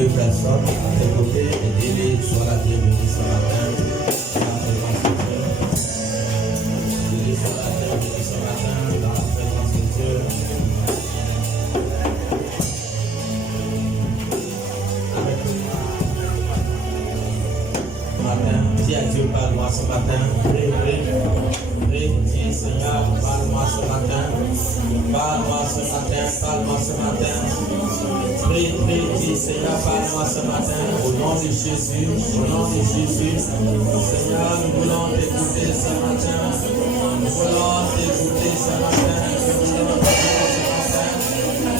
deux personnes à tes côtés et dis-les sois la bienvenue ce matin. Dis-les sois la bienvenue ce matin dans la présence de Dieu. Dis à Dieu, parle-moi ce matin. Prie, dis Seigneur, parle-moi ce matin. Parle-moi ce matin, parle-moi ce matin. Prie, dis Seigneur, parle-moi ce matin. Au nom de Jésus, au nom de Jésus. Seigneur, nous voulons t'écouter ce matin. Nous voulons t'écouter ce matin. Nous voulons t'écouter ce matin.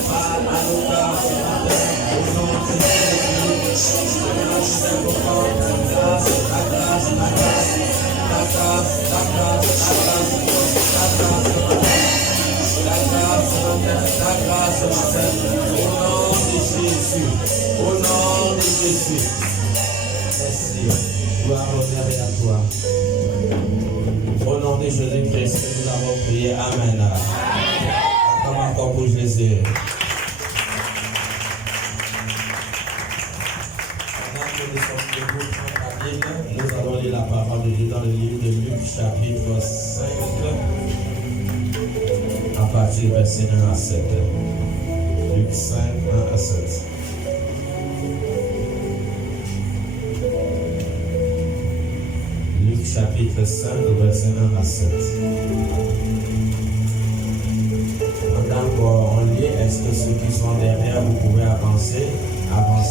Parle à nos cœurs ce matin. Au nom de Jésus. Seigneur, nous t'invoquons ta grâce, ta grâce, ta grâce, ta grâce, ta grâce, ta grâce, ta grâce, ta grâce, ta grâce, ta grâce, au nom de Jésus, au nom de Jésus. Merci. Gloire, honneur et à toi. Au nom de Jésus-Christ, nous avons prié. Amen. Acclame encore pour Jésus. Nous allons lire la parole de Dieu dans le livre de Luc, chapitre 5, à partir du verset 1 à 7. Luc 5, 1 à 7. Luc, chapitre 5, verset 1 à 7. Pendant qu'on lit, est-ce que ceux qui sont derrière, vous pouvez avancer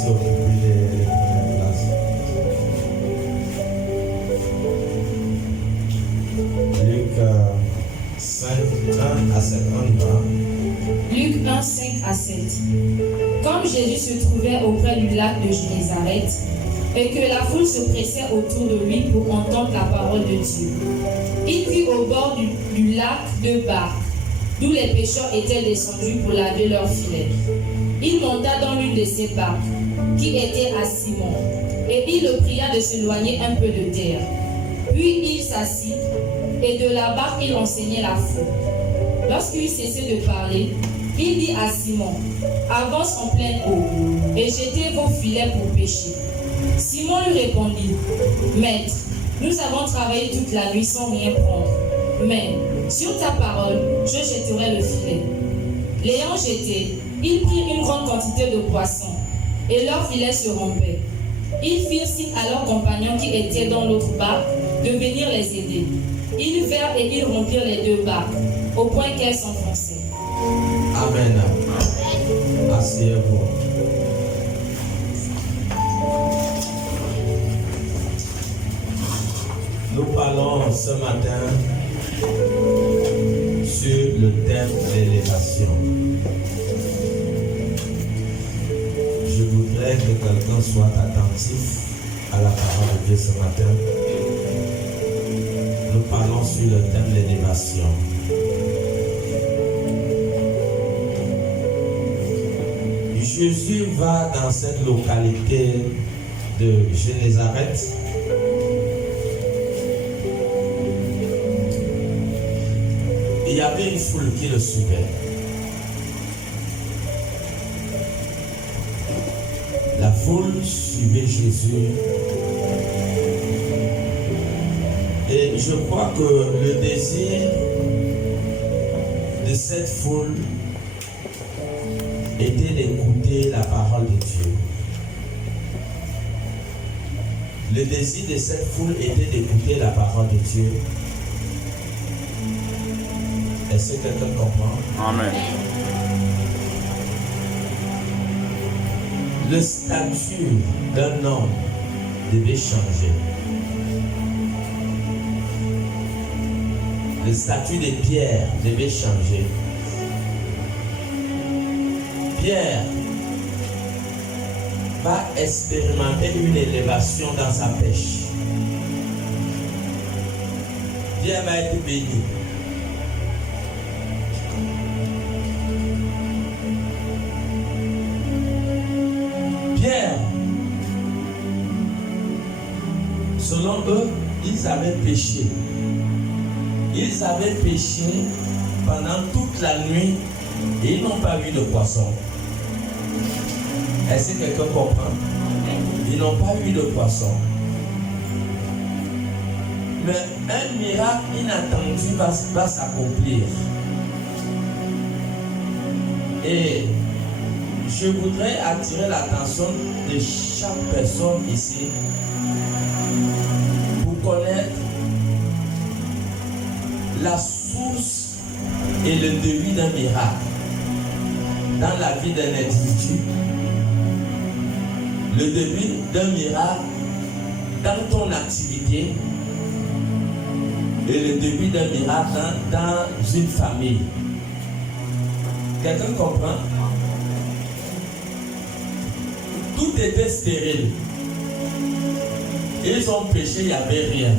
au public des premières places? Luc 5, 1 à 7, on y va. Luc 1, 5 à 7. Comme Jésus se trouvait auprès du lac de Génézareth, et que la foule se pressait autour de lui pour entendre la parole de Dieu, il vit au bord du lac deux barques, d'où les pêcheurs étaient descendus pour laver leurs filets. Il monta dans l'une de ces barques, qui était à Simon, et il le pria de s'éloigner un peu de terre. Puis il s'assit, et de la barque il enseignait la foi. Lorsqu'il cessait de parler, il dit à Simon, avance en pleine eau, et jetez vos filets pour pêcher. Simon lui répondit, Maître, nous avons travaillé toute la nuit sans rien prendre, mais sur ta parole, je jetterai le filet. L'ayant jeté, ils prirent une grande quantité de poissons, et leurs filets se rompaient. Ils firent signe à leurs compagnons qui étaient dans l'autre barque de venir les aider. Ils vinrent et ils rompirent les deux barques, au point qu'elles s'enfonçaient. Amen. Asseyez-vous. Nous parlons ce matin sur le thème de l'élévation. Je voudrais que quelqu'un soit attentif à la parole de Dieu ce matin. Nous parlons sur le thème de l'élévation. Jésus va dans cette localité de Génézareth. Il y avait une foule qui le suivait. La foule suivait Jésus. Et je crois que le désir de cette foule était d'écouter la parole de Dieu. Le désir de cette foule était d'écouter la parole de Dieu. Est-ce que quelqu'un comprend? Amen. Le statut d'un homme devait changer. Le statut de Pierre devait changer. Pierre va expérimenter une élévation dans sa pêche. Pierre va être béni. Pierre, selon eux, ils avaient péché. Ils avaient péché pendant toute la nuit et ils n'ont pas eu de poisson. Est-ce que quelqu'un comprend? Ils n'ont pas eu de poisson. Mais un miracle inattendu va s'accomplir. Et je voudrais attirer l'attention de chaque personne ici pour connaître la source et le début d'un miracle dans la vie d'un individu. Le début d'un miracle dans ton activité et le début d'un miracle dans une famille. Quelqu'un comprend? Tout était stérile. Ils ont péché, il n'y avait rien.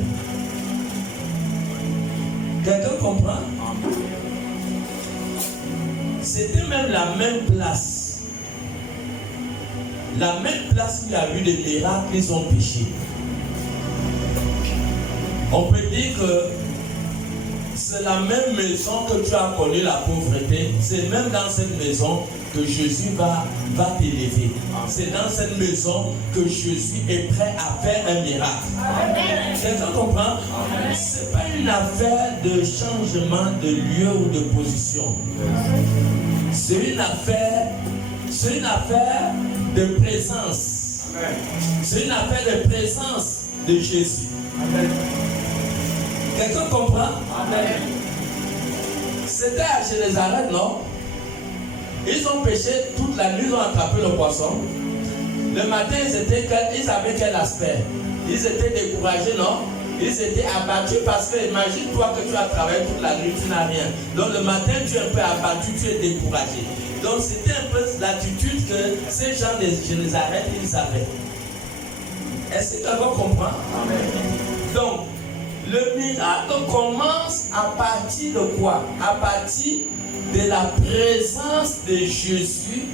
Quelqu'un comprend? C'était même la même place. La même place où il y a eu des miracles, ils ont péché. On peut dire que c'est la même maison que tu as connu la pauvreté. C'est même dans cette maison que Jésus va t'élever. C'est dans cette maison que Jésus est prêt à faire un miracle. Quelqu'un comprend? Ce n'est pas une affaire de changement de lieu ou de position. C'est une affaire de présence. C'est une affaire de présence de Jésus. Quelqu'un comprend? C'était à Génézareth, non? Ils ont pêché toute la nuit, ils ont attrapé le poisson. Le matin, ils avaient quel aspect? Ils étaient découragés, non? Ils étaient abattus parce que imagine-toi que tu as travaillé toute la nuit, tu n'as rien. Donc le matin, tu es un peu abattu, tu es découragé. Donc c'était un peu l'attitude que ces gens de Génézareth, ils avaient. Est-ce que tu comprends? Donc, le miracle commence à partir de quoi? À partir de la présence de Jésus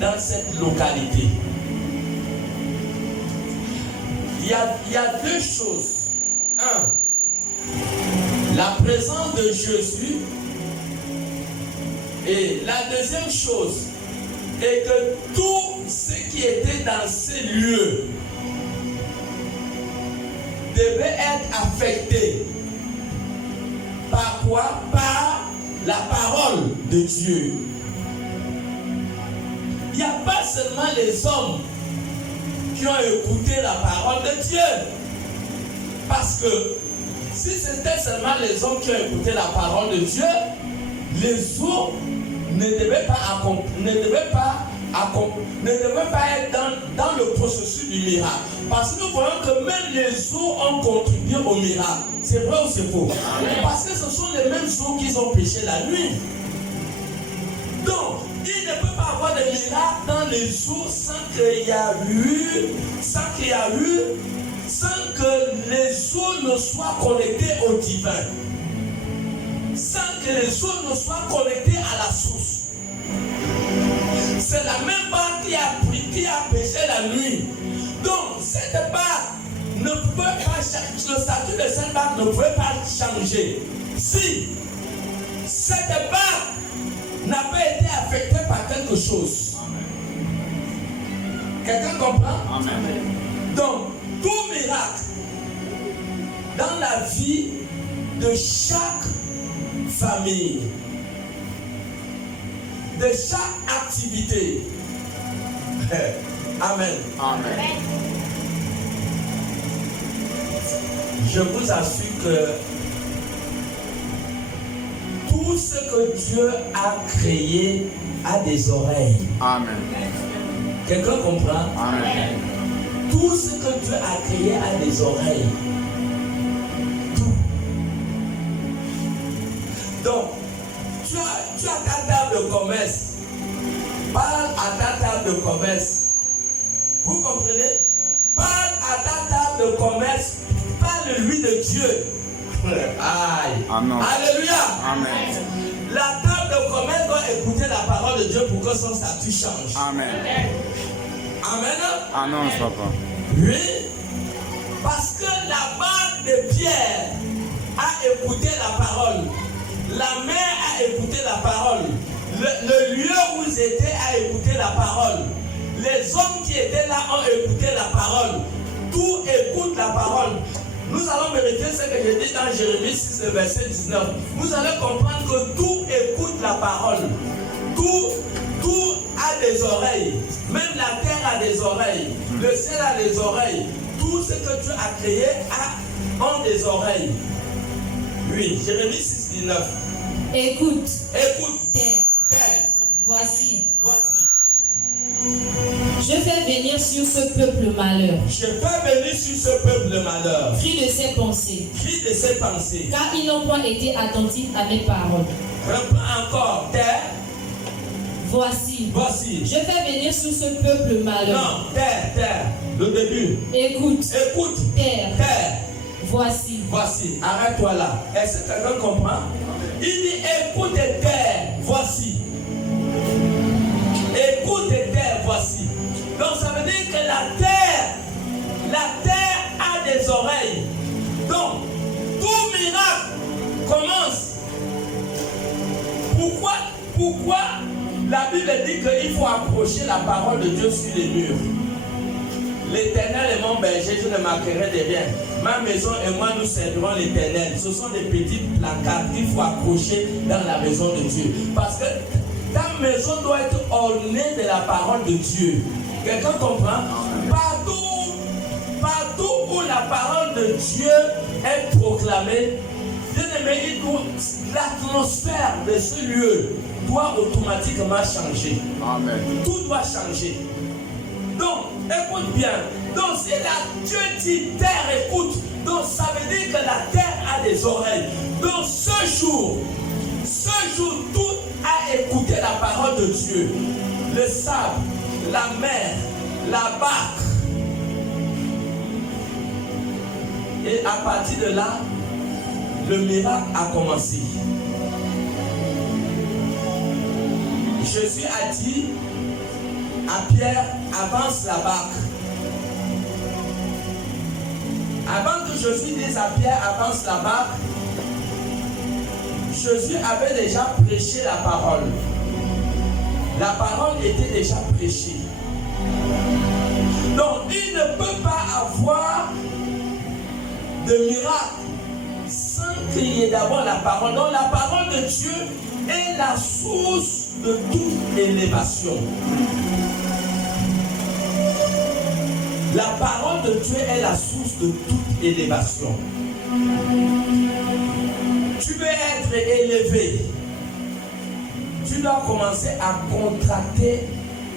dans cette localité. Il y a deux choses. Un, la présence de Jésus. Et la deuxième chose est que tout ce qui était dans ces lieux devait être affecté. Par quoi? Par la parole de Dieu. Il n'y a pas seulement les hommes qui ont écouté la parole de Dieu. Parce que si c'était seulement les hommes qui ont écouté la parole de Dieu, les eaux ne devaient pas être dans le processus du miracle. Parce que nous voyons que même les eaux ont contribué au miracle. C'est vrai ou c'est faux? Parce que ce sont les mêmes eaux qu'ils ont pêché la nuit. Donc, il ne peut pas avoir de miracle dans les eaux sans que les eaux ne soient connectées au divin. Sans que les eaux ne soient connectées à la source. C'est la même barre qui a pêché la nuit. Donc, cette barre ne pouvait pas changer. Le statut de cette barre ne pouvait pas changer. Si cette barre n'a pas été affectée par quelque chose. Quelqu'un comprend? Amen. Donc, tout miracle dans la vie de chaque famille, de chaque activité. Amen. Amen. Je vous assure que tout ce que Dieu a créé a des oreilles. Amen. Quelqu'un comprend? Amen. Tout ce que Dieu a créé a des oreilles. Tout. Donc, tu as ta table de commerce. Parle à ta table de commerce. Vous comprenez? Parle à ta table de commerce. Parle-lui de Dieu. Aïe. Amen. Alléluia. Amen. La table de commerce doit écouter la parole de Dieu pour que son statut change. Amen. Amen. Amen, papa. Oui. Parce que la barre de Pierre a écouté la parole. La mer a écouté la parole. Le lieu où ils étaient a écouté la parole. les hommes qui étaient là ont écouté la parole. Tout écoute la parole. Nous allons vérifier ce que j'ai dit dans Jérémie 6, verset 19. Vous allez comprendre que tout écoute la parole. Tout a des oreilles. Même la terre a des oreilles. Le ciel a des oreilles. Tout ce que Dieu a créé a des oreilles. Oui, Jérémie 6, 19. Écoute. Écoute. Terre. Voici. Je fais venir sur ce peuple malheur. Je fais venir sur ce peuple malheur. Crie de ses pensées. Crie de ses pensées. Car ils n'ont point été attentifs à mes paroles. Reprends encore. Terre. Voici. Voici. Je fais venir sur ce peuple malheur. Non, terre. Le début. Écoute. Écoute. Terre. Voici. Voici. Arrête-toi là. Est-ce que quelqu'un comprend? Il dit écoute terre. Voici. Écoute terre. Voici. Donc ça veut dire que la terre a des oreilles. Donc, tout miracle commence. Pourquoi la Bible dit qu'il faut approcher la parole de Dieu sur les murs? L'Éternel est mon berger, je ne manquerai de rien. Ma maison et moi, nous servirons l'Éternel. Ce sont des petites placards qu'il faut accrocher dans la maison de Dieu. Parce que ta maison doit être ornée de la parole de Dieu. Quelqu'un comprend? Partout où la parole de Dieu est proclamée, bien-aimé, l'atmosphère de ce lieu doit automatiquement changer. Amen. Tout doit changer. Donc, écoute bien. Donc, si Dieu dit terre, écoute. Donc, ça veut dire que la terre a des oreilles. Donc, ce jour, tout a écouté la parole de Dieu. Le sable, la mer, la barque. Et à partir de là, le miracle a commencé. Jésus a dit à Pierre, avance la barque. Avant que Jésus dise à Pierre, avance la barque, Jésus avait déjà prêché la parole. La parole était déjà prêchée. Donc, il ne peut pas avoir de miracle sans qu'il y ait d'abord la parole. Donc, la parole de Dieu est la source de toute élévation. La parole de Dieu est la source de toute élévation. Tu veux être élevé. Tu dois commencer à contracter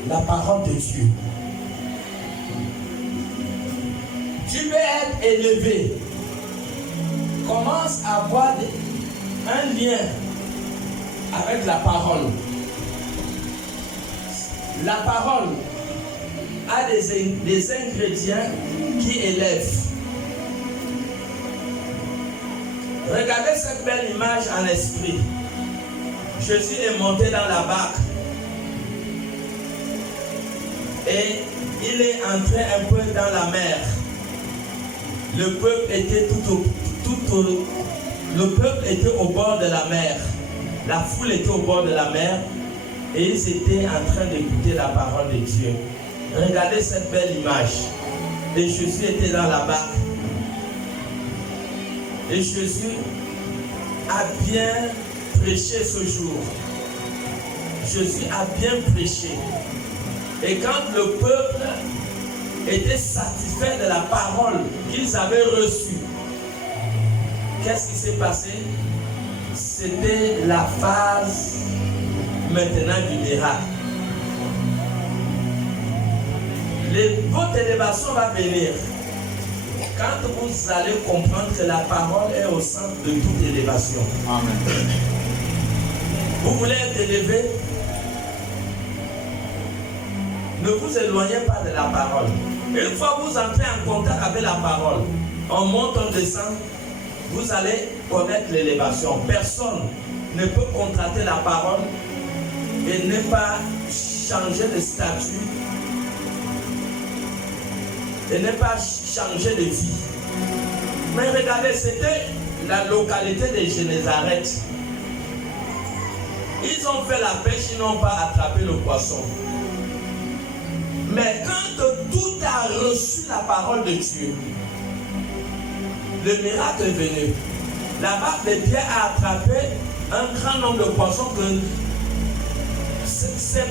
la parole de Dieu. Tu veux être élevé. Commence à avoir un lien avec la parole. La parole a des ingrédients qui élèvent. Regardez cette belle image en esprit. Jésus est monté dans la barque et il est entré un peu dans la mer. Le peuple était le peuple était au bord de la mer. La foule était au bord de la mer et ils étaient en train d'écouter la parole de Dieu. Regardez cette belle image. Et Jésus était dans la barque. Et Jésus a bien prêché ce jour. Jésus a bien prêché. Et quand le peuple était satisfait de la parole qu'ils avaient reçue, qu'est-ce qui s'est passé? C'était la phase maintenant du miracle. Votre élévation va venir quand vous allez comprendre que la parole est au centre de toute élévation. Amen. Vous voulez être élevé? Ne vous éloignez pas de la parole. Une fois que vous entrez en contact avec la parole, on monte, on descend, vous allez connaître l'élévation. Personne ne peut contracter la parole et ne pas changer de statut et ne pas changer de vie. Mais regardez, c'était la localité de Génézareth. Ils ont fait la pêche, ils n'ont pas attrapé le poisson. Mais quand tout a reçu la parole de Dieu, le miracle est venu. La barque de Pierre a attrapé un grand nombre de poissons c'est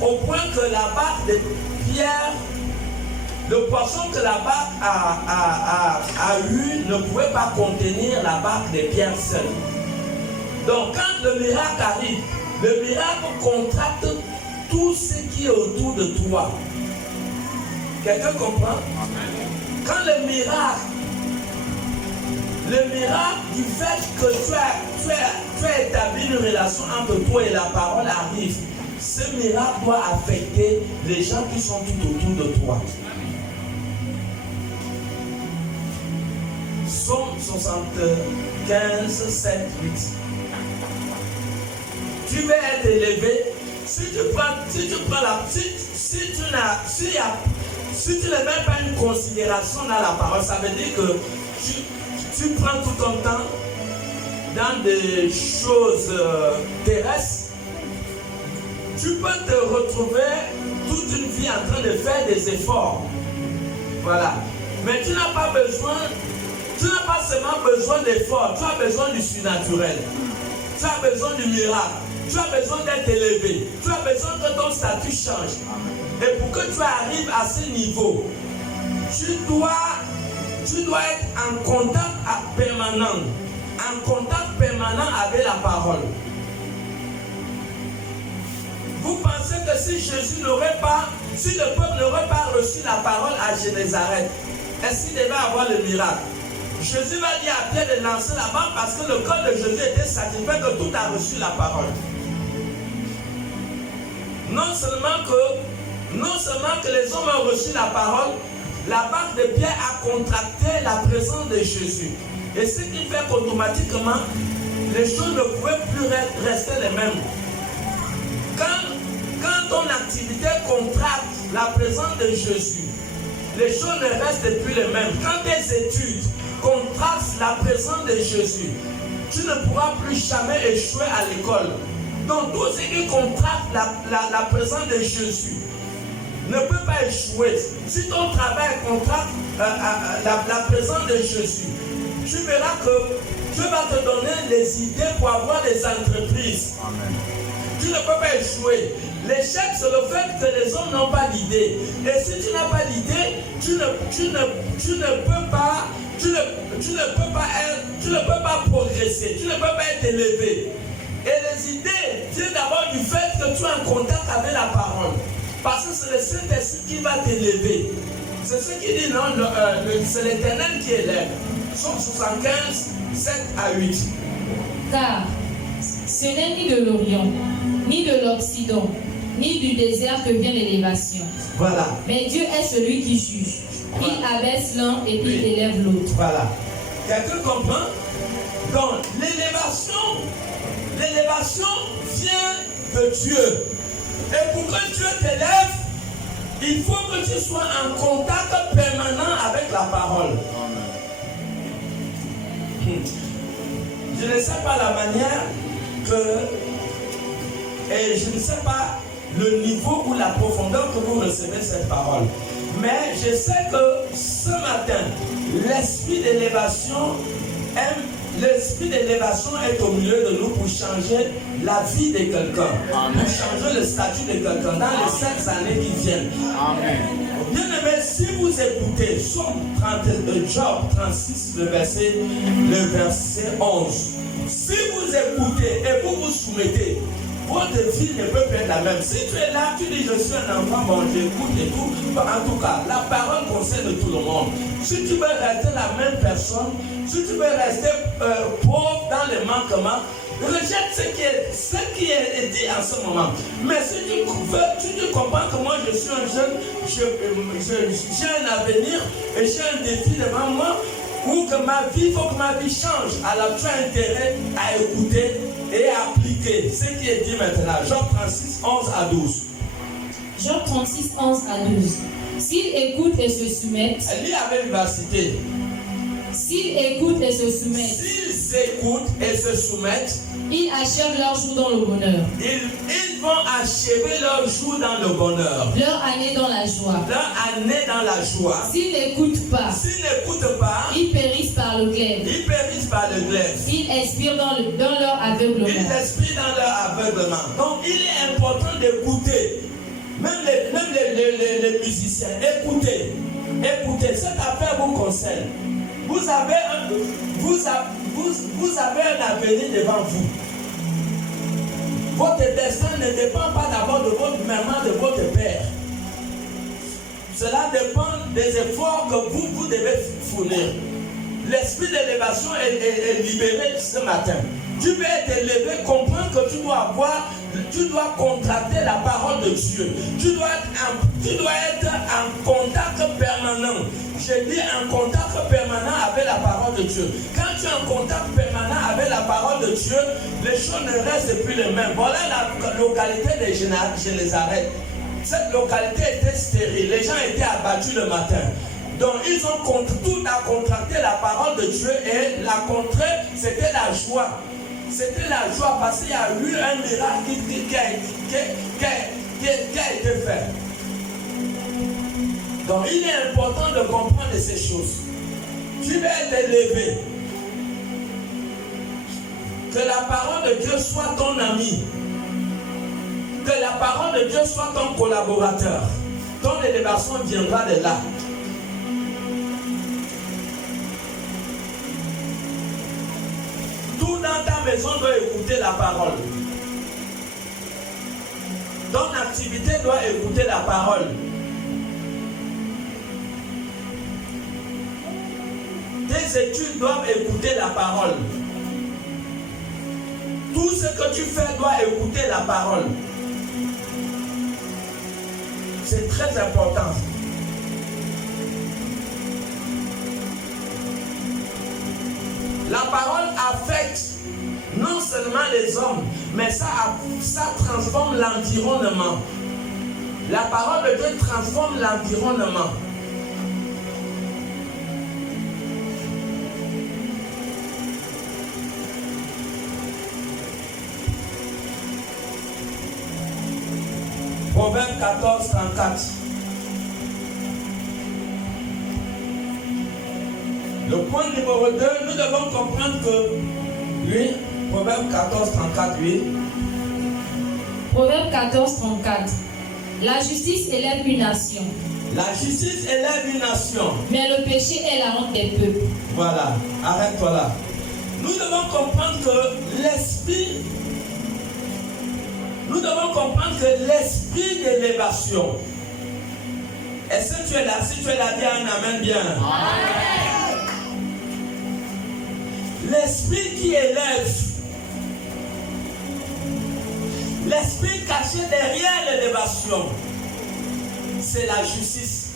au point que la barque de Pierre, le poisson que la barque a eu ne pouvait pas contenir la barque de Pierre seule. Donc quand le miracle arrive, le miracle contracte tout ce qui est autour de toi. Quelqu'un comprend? Quand le miracle du fait que tu as établi une relation entre toi et la parole arrive, ce miracle doit affecter les gens qui sont tout autour de toi. Psaume 75, 7, 8. Tu vas être élevé. Si tu ne mets pas une considération dans la parole, ça veut dire que tu prends tout ton temps dans des choses terrestres, tu peux te retrouver toute une vie en train de faire des efforts. Voilà. Mais tu n'as pas seulement besoin d'efforts, tu as besoin du surnaturel. Tu as besoin du miracle. Tu as besoin d'être élevé. Tu as besoin que ton statut change. Et pour que tu arrives à ce niveau, tu dois être en contact permanent. En contact permanent avec la parole. Vous pensez que si le peuple n'aurait pas reçu la parole à Génézareth, est-ce qu'il devait avoir le miracle? Jésus va dire à Pierre de lancer la barque parce que le corps de Jésus était satisfait que tout a reçu la parole. Non seulement que les hommes ont reçu la parole, la barque de Pierre a contracté la présence de Jésus. Et ce qui fait qu'automatiquement, les choses ne pouvaient plus rester les mêmes. Quand ton activité contracte la présence de Jésus, les choses ne restent plus les mêmes. Quand tes études contractent la présence de Jésus, tu ne pourras plus jamais échouer à l'école. Donc tout ce qui contracte la présence de Jésus ne peut pas échouer. Si ton travail contracte la présence de Jésus, tu verras que Dieu va te donner les idées pour avoir des entreprises. Amen. Tu ne peux pas échouer. L'échec, c'est le fait que les hommes n'ont pas d'idée. Et si tu n'as pas d'idée, tu ne peux pas progresser. Tu ne peux pas être élevé. Et les idées viennent d'abord du fait que tu es en contact avec la parole. Parce que c'est le Saint-Esprit qui va t'élever. C'est ce qu'il dit, non, c'est l'Éternel qui élève. Psaume 75, 7 à 8. Car ce n'est ni de l'Orient, ni de l'Occident, ni du désert que vient l'élévation. Voilà. Mais Dieu est celui qui juge. Voilà. Il abaisse l'un et puis il élève l'autre. Voilà. Quelqu'un comprend? Donc, l'élévation vient de Dieu. Et pour que Dieu t'élève, il faut que tu sois en contact permanent avec la parole. Je ne sais pas la manière et je ne sais pas le niveau ou la profondeur que vous recevez cette parole. Mais je sais que ce matin, l'esprit d'élévation est au milieu de nous pour changer la vie de quelqu'un, pour changer le statut de quelqu'un dans les 5 années qui viennent. Amen. Bien aimé, si vous écoutez Job 36, le verset 11, si vous écoutez et vous vous soumettez, votre vie ne peut pas être la même. Si tu es là, tu dis je suis un enfant, bon j'écoute et tout. En tout cas, la parole concerne tout le monde. Si tu veux rester la même personne, si tu veux rester pauvre dans les manquements, rejette ce qui est dit en ce moment. Mais si tu comprends que moi je suis un jeune, j'ai un avenir et j'ai un défi devant moi, ou que il faut que ma vie change. Alors tu as intérêt à écouter et à appliquer ce qui est dit maintenant. Job 36, 11 à 12. Job 36, 11 à 12. S'ils écoutent et se soumettent. Lis avec vivacité. S'ils écoutent et se soumettent. S'ils écoutent et se soumettent. Ils achèvent leur jour dans le bonheur. Ils ils vont achever leur jour dans le bonheur. Leur année dans la joie. Leur année dans la joie. S'ils n'écoutent pas, ils périssent par le glaive. Ils périssent par le glaive. Ils expirent dans leur aveuglement. Ils expirent dans leur aveuglement. Donc il est important d'écouter. Même les musiciens, écoutez. Écoutez, cette affaire vous concerne. Vous avez un avenir devant vous. Votre destin ne dépend pas d'abord de votre maman, de votre père. Cela dépend des efforts que vous devez fournir. L'esprit d'élévation est libéré ce matin. Tu veux être élevé, comprends que tu dois contracter la parole de Dieu. Tu dois être en contact permanent. Je dis en contact permanent avec la parole de Dieu. Quand tu es en contact permanent avec la parole de Dieu, les choses ne restent plus les mêmes. Voilà la localité de Génézareth. Cette localité était stérile. Les gens étaient abattus le matin. Donc ils ont tout à contracter la parole de Dieu et la contrer, c'était la joie. C'était la joie parce qu'il y a eu un miracle qui a été fait. Donc il est important de comprendre ces choses. Tu vas être élevé. Que la parole de Dieu soit ton ami. Que la parole de Dieu soit ton collaborateur. Ton élévation viendra de là. Tout dans ta maison doit écouter la parole. Ton activité doit écouter la parole. Tes études doivent écouter la parole. Tout ce que tu fais doit écouter la parole. C'est très important. La parole affecte non seulement les hommes, mais ça transforme l'environnement. La parole de Dieu transforme l'environnement. Proverbe 14, 34. Le point numéro 2, nous devons comprendre que, oui, Proverbe 14, 34, oui. Proverbe 14, 34. La justice élève une nation. La justice élève une nation. Mais le péché est la honte des peuples. Voilà, arrête-toi là. Nous devons comprendre que l'esprit, d'élévation. Est-ce que tu es là? Si tu es là, dis un amen bien. Amen. L'esprit qui élève, l'esprit caché derrière l'élévation, c'est la justice.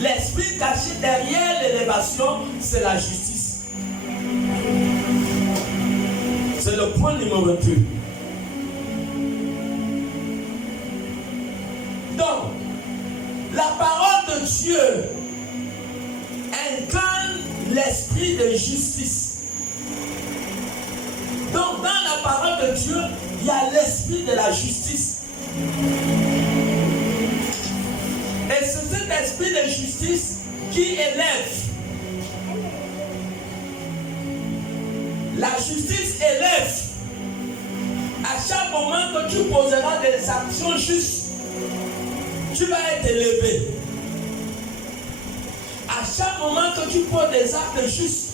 L'esprit caché derrière l'élévation, c'est la justice. C'est le point numéro 2. Donc, la parole de Dieu incarne l'esprit de justice. Donc, dans la parole de Dieu, il y a l'esprit de la justice. Et c'est cet esprit de justice qui élève. La justice élève. À chaque moment que tu poseras des actions justes, tu vas être élevé. À chaque moment que tu poses des actes justes,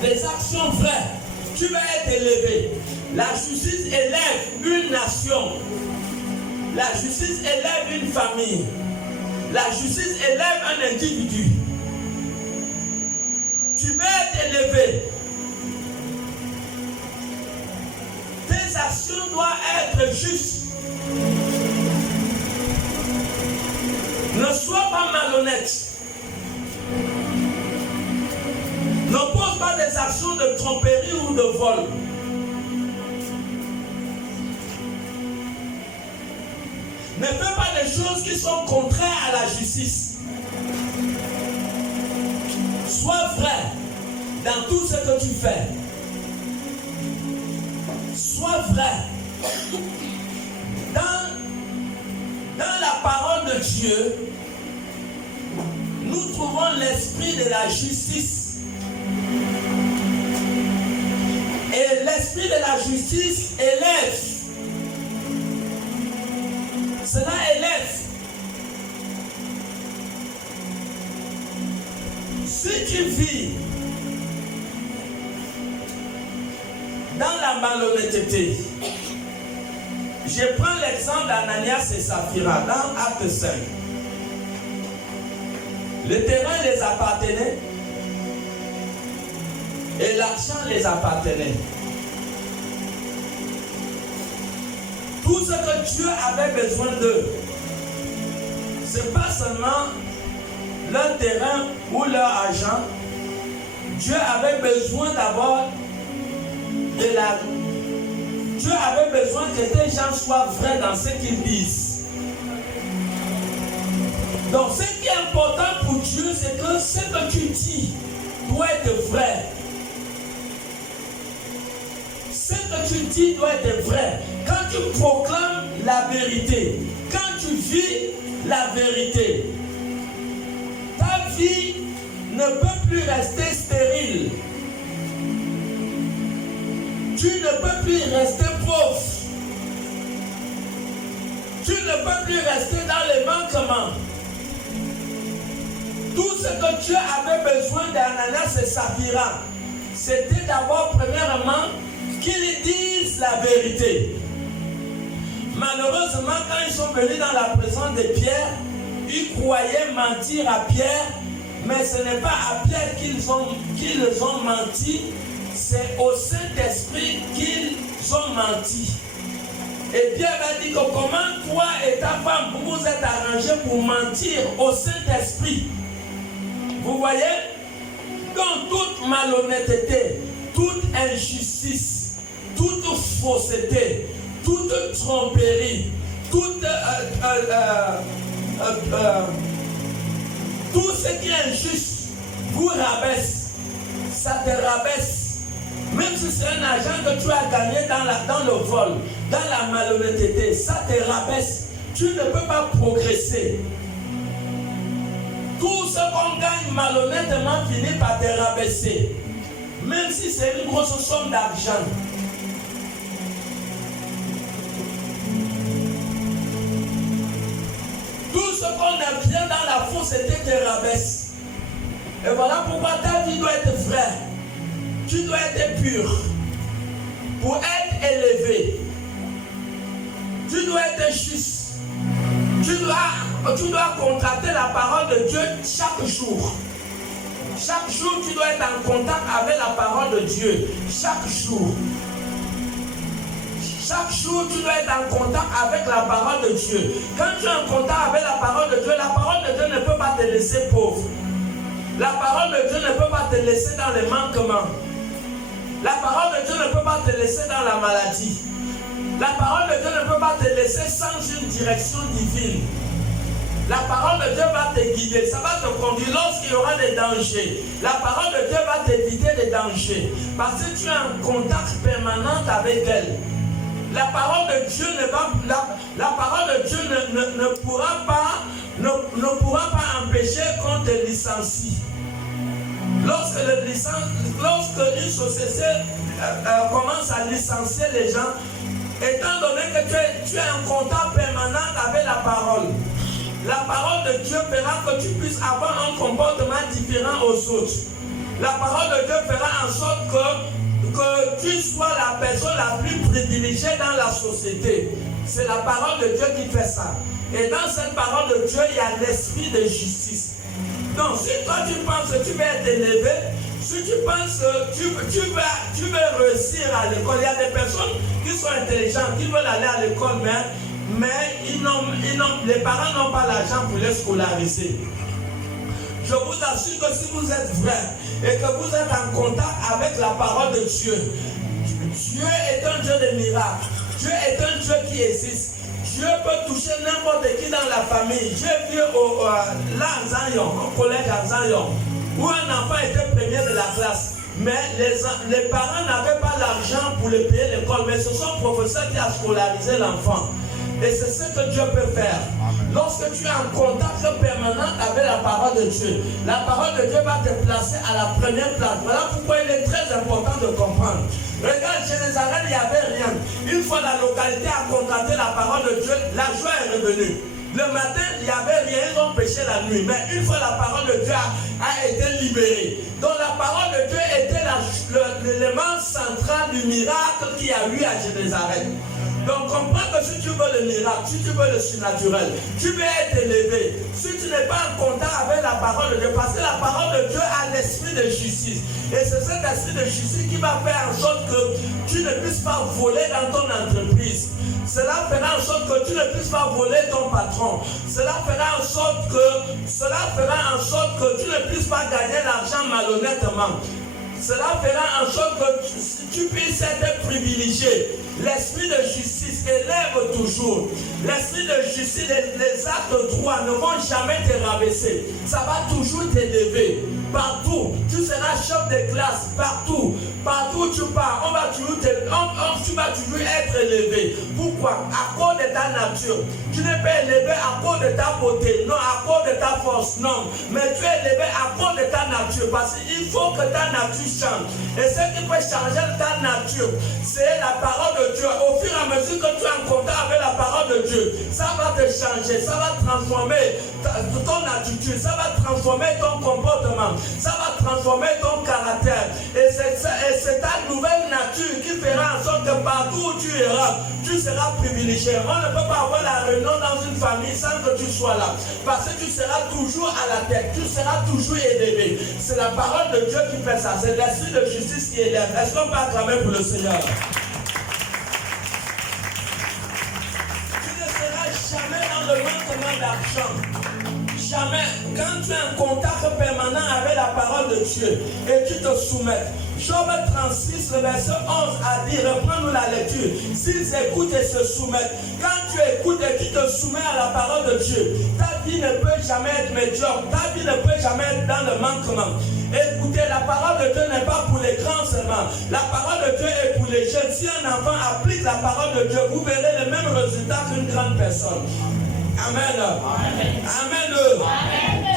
des actions vraies, tu vas être élevé. La justice élève une nation. La justice élève une famille. La justice élève un individu. Tu vas être élevé. Tes actions doivent être justes. Ne sois pas malhonnête. Ne pose pas des actions de tromperie ou de vol. Ne fais pas des choses qui sont contraires à la justice. Sois vrai dans tout ce que tu fais. Sois vrai. Dans la parole de Dieu, nous trouvons l'esprit de la justice. Et l'esprit de la justice élève. Cela élève. Si tu vis dans la malhonnêteté, je prends l'exemple d'Ananias et Saphira dans Acte 5. Le terrain les appartenait et l'argent les appartenait. Tout ce que Dieu avait besoin d'eux, ce n'est pas seulement leur terrain ou leur argent. Dieu avait besoin d'abord de la... Dieu avait besoin que ces gens soient vrais dans ce qu'ils disent. Donc ce qui est important pour Dieu, c'est que ce que tu dis doit être vrai. Ce que tu dis doit être vrai. Quand tu proclames la vérité, quand tu vis la vérité, ta vie ne peut plus rester stérile. Tu ne peux plus rester pauvre. Tu ne peux plus rester dans les manquements. Tout ce que Dieu avait besoin d'Ananias et Saphira, c'était d'abord, premièrement, qu'ils disent la vérité. Malheureusement, quand ils sont venus dans la présence de Pierre, ils croyaient mentir à Pierre, mais ce n'est pas à Pierre qu'ils ont menti, c'est au Saint-Esprit qu'ils ont menti. Et Pierre a dit que comment toi et ta femme vous vous êtes arrangés pour mentir au Saint-Esprit. Vous voyez? Donc toute malhonnêteté, toute injustice, toute fausseté, toute tromperie, tout ce qui est injuste vous rabaisse, ça te rabaisse. Même si c'est un argent que tu as gagné dans le vol, dans la malhonnêteté, ça te rabaisse. Tu ne peux pas progresser. Tout ce qu'on gagne malhonnêtement finit par te rabaisser. Même si c'est une grosse somme d'argent. Tout ce qu'on obtient dans la fausseté te rabaisse. Et voilà pourquoi ta vie doit être vraie. Tu dois être pur. Pour être élevé. Tu dois être juste. Tu dois contracter la parole de Dieu chaque jour. Chaque jour, tu dois être en contact avec la parole de Dieu. Chaque jour. Chaque jour, tu dois être en contact avec la parole de Dieu. Quand tu es en contact avec la parole de Dieu ne peut pas te laisser pauvre. La parole de Dieu ne peut pas te laisser dans les manquements. La parole de Dieu ne peut pas te laisser dans la maladie. La parole de Dieu ne peut pas te laisser sans une direction divine. La parole de Dieu va te guider, ça va te conduire lorsqu'il y aura des dangers. La parole de Dieu va t'éviter des dangers parce que tu es en contact permanent avec elle. La parole de Dieu ne pourra pas empêcher qu'on te licencie. Lorsque une société commence à licencier les gens, étant donné que tu es en contact permanent avec la parole de Dieu fera que tu puisses avoir un comportement différent aux autres. La parole de Dieu fera en sorte que tu sois la personne la plus privilégiée dans la société. C'est la parole de Dieu qui fait ça. Et dans cette parole de Dieu, il y a l'esprit de justice. Donc, si toi tu penses que tu vas être élevé, si tu penses que tu veux réussir à l'école, il y a des personnes qui sont intelligentes, qui veulent aller à l'école, mais les parents n'ont pas l'argent pour les scolariser. Je vous assure que si vous êtes vrai et que vous êtes en contact avec la parole de Dieu, Dieu est un Dieu de miracles. Dieu est un Dieu qui existe. Dieu peut toucher n'importe qui dans la famille. J'ai vu là en Zion, au collège en Zion, où un enfant était premier de la classe. mais les parents n'avaient pas l'argent pour les payer l'école, mais ce sont le professeur qui a scolarisé l'enfant. Et c'est ce que Dieu peut faire. Lorsque tu es en contact permanent avec la parole de Dieu, la parole de Dieu va te placer à la première place. Voilà pourquoi il est très important de comprendre. Regarde, Jérusalem, il n'y avait rien. Une fois la localité a contracté la parole de Dieu, la joie est revenue. Le matin, il n'y avait rien, ils ont péché la nuit. Mais une fois la parole de Dieu a été libérée. Donc la parole de Dieu était l'élément central du miracle qu'il y a eu à Jérusalem. Donc comprends que si tu veux le miracle, si tu veux le surnaturel, tu veux être élevé. Si tu n'es pas en contact avec la parole de Dieu, parce que la parole de Dieu a l'esprit de justice. Et c'est cet esprit de justice qui va faire en sorte que tu ne puisses pas voler dans ton entreprise. Cela fera en sorte que tu ne puisses pas voler ton patron. Cela fera en sorte que tu ne puisses pas gagner l'argent malhonnêtement. Cela fera en sorte que tu puisses être privilégié. L'esprit de justice élève toujours. L'esprit de justice, les actes droits ne vont jamais te rabaisser. Ça va toujours t'élever. Partout, tu seras chef de classe. Partout où tu pars, tu vas toujours être élevé. Pourquoi? À cause de ta nature. Tu n'es pas élevé à cause de ta beauté, non à cause de ta force, non. Mais tu es élevé à cause de ta nature. Parce qu'il faut que ta nature change. Et ce qui peut changer ta nature, c'est la parole de Dieu. Au fur et à mesure que tu es en contact avec la parole de Dieu, ça va te changer, ça va transformer ton attitude, ça va transformer ton comportement, ça va transformer ton caractère. Et c'est ta nouvelle nature qui fera en sorte que partout où tu iras, tu seras privilégié. On ne peut pas avoir la réunion dans une famille sans que tu sois là. Parce que tu seras toujours à la tête, tu seras toujours élevé. C'est la parole de Dieu qui fait ça. C'est l'esprit de justice qui élève. Est-ce qu'on peut acclamer pour le Seigneur? Jamais dans le manquement d'argent. Jamais. Quand tu es en contact permanent avec la parole de Dieu et tu te soumets. Job 36, le verset 11 a dit, reprends-nous la lecture. S'ils écoutent et se soumettent. Quand tu écoutes et tu te soumets à la parole de Dieu, ta vie ne peut jamais être médiocre. Ta vie ne peut jamais être dans le manquement. Écoutez, la parole de Dieu n'est pas pour les grands seulement. La parole de Dieu est pour les jeunes. Si un enfant applique la parole de Dieu, vous verrez le même résultat qu'une grande personne. Amen. Amen.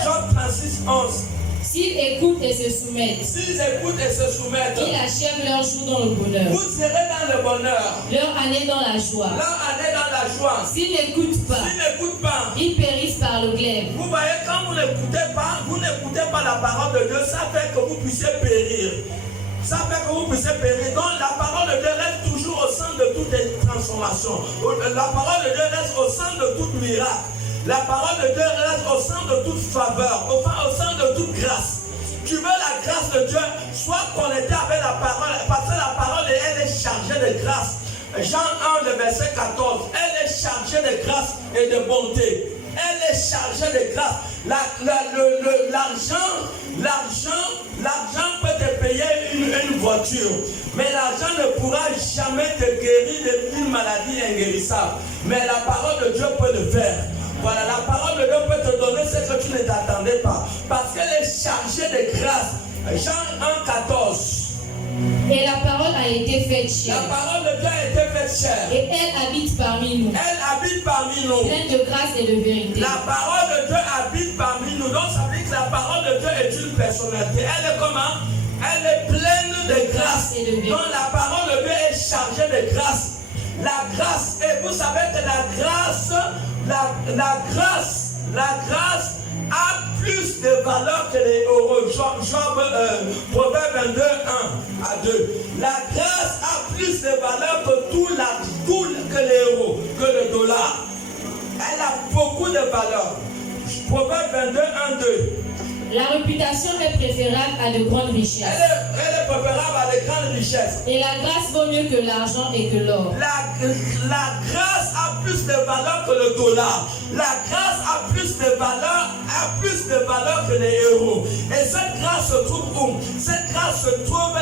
Job 36, 11. S'ils écoutent et se soumettent, s'ils écoutent et se soumettent, ils achèvent leur jour dans le bonheur. Vous serez dans le bonheur. Leur année dans la joie. Leur année dans la joie. S'ils n'écoutent pas, ils périssent par le glaive. Vous voyez, quand vous n'écoutez pas la parole de Dieu, ça fait que vous puissiez périr. Ça fait que vous puissiez périr. Donc la parole de Dieu reste toujours au centre de toutes les transformations. La parole de Dieu reste au centre de tout miracle. La parole de Dieu reste au centre de toute faveur, au centre de toute grâce. Tu veux la grâce de Dieu, sois connecté avec la parole, parce que la parole, elle est chargée de grâce. Jean 1, le verset 14, elle est chargée de grâce et de bonté. Elle est chargée de grâce. L'argent peut te payer une voiture, mais l'argent ne pourra jamais te guérir d'une maladie inguérissable. Mais la parole de Dieu peut le faire. Voilà, la parole de Dieu peut te donner ce que tu ne t'attendais pas. Parce qu'elle est chargée de grâce. Jean 1, 14. Et la parole a été faite chair. La parole de Dieu a été faite chair. Et elle habite parmi nous. Elle habite parmi nous. Pleine de grâce et de vérité. La parole de Dieu habite parmi nous. Donc ça veut dire que la parole de Dieu est une personnalité. Elle est comment? Elle est pleine de grâce. Et de vérité. Donc la parole de Dieu est chargée de grâce. La grâce, et vous savez que la grâce a plus de valeur que les euros. Proverbe 22, 1 à 2. La grâce a plus de valeur que les euros, que le dollar. Elle a beaucoup de valeur. Proverbe 22, 1, 2. La réputation est préférable à de grandes richesses. Elle est préférable à de grandes richesses. Et la grâce vaut mieux que l'argent et que l'or. La grâce a plus de valeur que le dollar. La grâce a plus de valeur être les héros. Et cette grâce se trouve où? Cette grâce se trouve,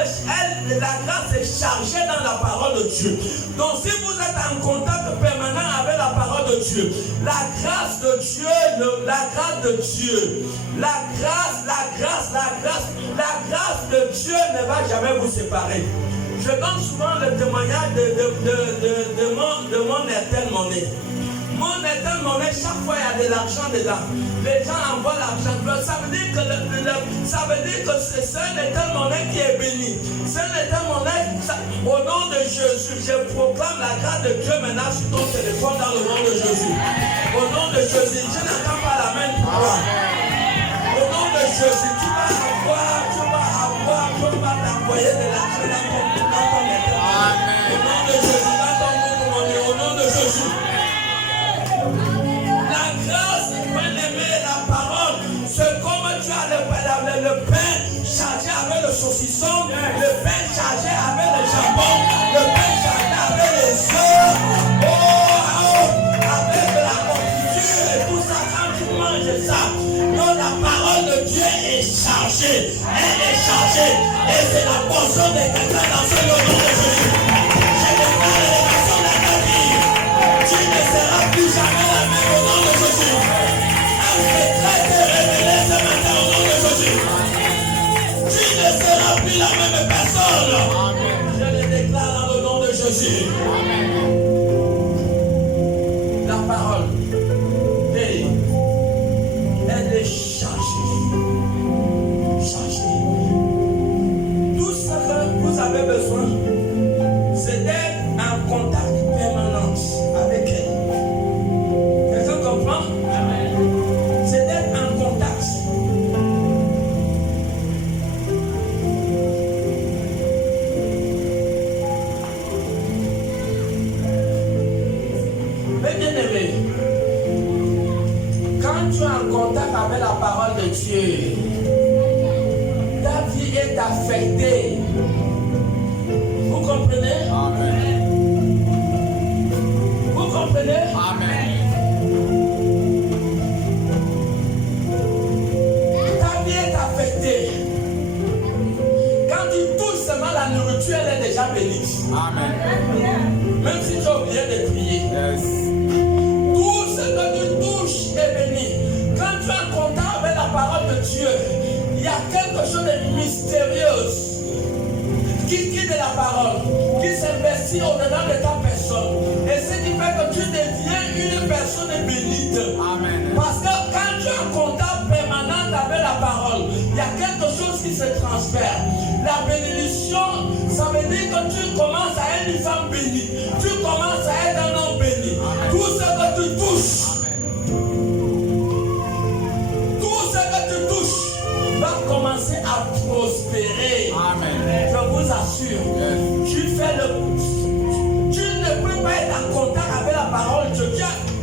la grâce est chargée dans la parole de Dieu. Donc si vous êtes en contact permanent avec la parole de Dieu, la grâce de Dieu, la grâce de Dieu ne va jamais vous séparer. Je donne souvent le témoignage de mon éternelle monnaie. Mon éternelle monnaie, chaque fois il y a de l'argent dedans. Les gens envoient l'argent. Ça veut dire que c'est un éternelle monnaie qui est béni. C'est un éternelle monnaie. Au nom de Jésus, je proclame la grâce de Dieu maintenant sur ton téléphone dans le nom de Jésus. Au nom de Jésus, je n'entends pas la main pour toi. Au nom de Jésus, tu vas t'envoyer de l'argent dans ton éternel. Au nom de Jésus, dans ton monde, au nom de Jésus. La grâce, bien-aimé, la parole, c'est comme tu as le pain chargé avec le saucisson, le pain chargé avec le jambon, le pain chargé avec les œufs, avec de la confiture et tout ça. Quand tu manges ça, donc la parole de Dieu est chargée. Elle est chargée. Et c'est la portion de quelqu'un dans ce nom de Jésus. Je déclare l'élévation de ta vie. Tu ne seras plus jamais la même au nom de Jésus. Un secret est révélé ce matin au nom de Jésus. Tu ne seras plus la même personne. Je le déclare dans le nom de Jésus. La parole, elle est chargée. Tout ce que vous avez besoin, c'est d'être en contact permanent avec elle. Quelqu'un comprend? C'est d'être en contact. Mais bien aimé, quand tu es en contact avec la parole de Dieu, ta vie est affectée. Vous comprenez? Amen. Vous comprenez? Amen. Ta vie est affectée. Quand tu touches seulement la nourriture, elle est déjà bénie. Amen. Même si tu as oublié de prier. Yes. Tout ce que tu touches est béni. Quand tu es en contact avec la parole de Dieu, il y a quelque chose de mystérieux qui quitte la parole, qui s'investit au-dedans de ta personne. Et ce qui fait que tu deviens une personne bénite. Amen. Parce que quand tu es en contact permanent avec la parole, il y a quelque chose qui se transfère. La bénédiction, ça veut dire que tu commences à être une femme bénie. Tu commences à être un homme béni. Amen. Tout ce que tu touches, va commencer à prospérer. Amen. Je vous assure. Yes. Tu ne peux pas être en contact avec la parole de Dieu.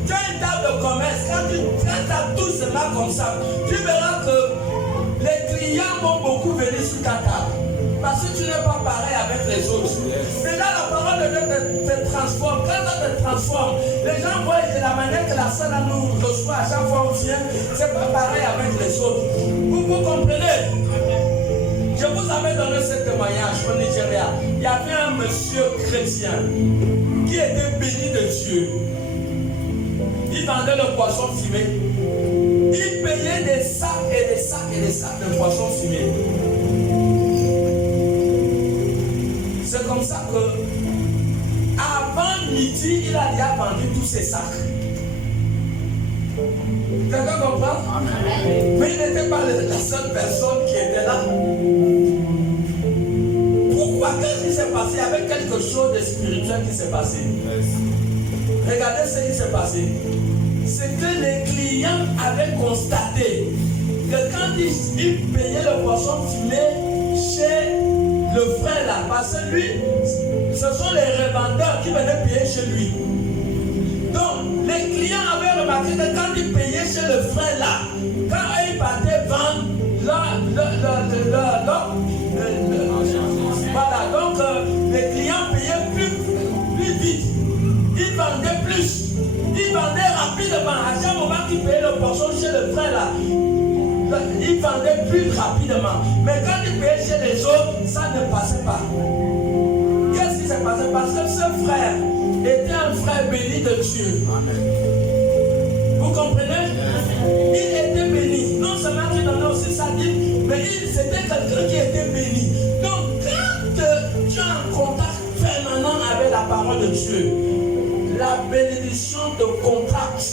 Tu as une table de commerce. Quand tu touches cela comme ça, tu verras que les clients vont beaucoup venir sur ta table. Parce que tu n'es pas pareil avec les autres. Yes. Mais là, la parole de Dieu te transforme. Quand ça te transforme, les gens voient que la manière que la salle nous reçoit à chaque fois où on vient, c'est pas pareil avec les autres. Vous comprenez? Je vous avais donné ce témoignage au Nigeria. Il y avait un monsieur chrétien qui était béni de Dieu. Il vendait le poisson fumé. Il payait des sacs et des sacs et des sacs de poisson fumé. C'est comme ça que avant midi, il a déjà vendu tous ses sacs. Quelqu'un comprend? Amen. Mais il n'était pas la seule personne qui était là. Pourquoi? Qu'est-ce qui s'est passé? Il y avait quelque chose de spirituel qui s'est passé. Yes. Regardez ce qui s'est passé. C'est que les clients avaient constaté que quand ils payaient le poisson fumé chez le frère là, parce que lui, ce sont les revendeurs qui venaient payer chez lui. Donc, les clients avaient remarqué que quand ils payaient chez le frère là, quand ils partaient vendre, voilà, donc les clients payaient plus vite. Ils vendaient plus. Ils vendaient rapidement. À chaque moment qu'ils payaient le poisson chez le frère là, il vendait plus rapidement. Mais quand il payait chez les autres, ça ne passait pas. Qu'est-ce qui s'est passé? Parce que ce frère était un frère béni de Dieu. Amen. Vous comprenez? Il était béni. Non seulement qu'il donnait aussi sa dîme, mais c'était quelqu'un qui était béni. Donc quand tu as un contact permanent avec la parole de Dieu, la bénédiction te contracte.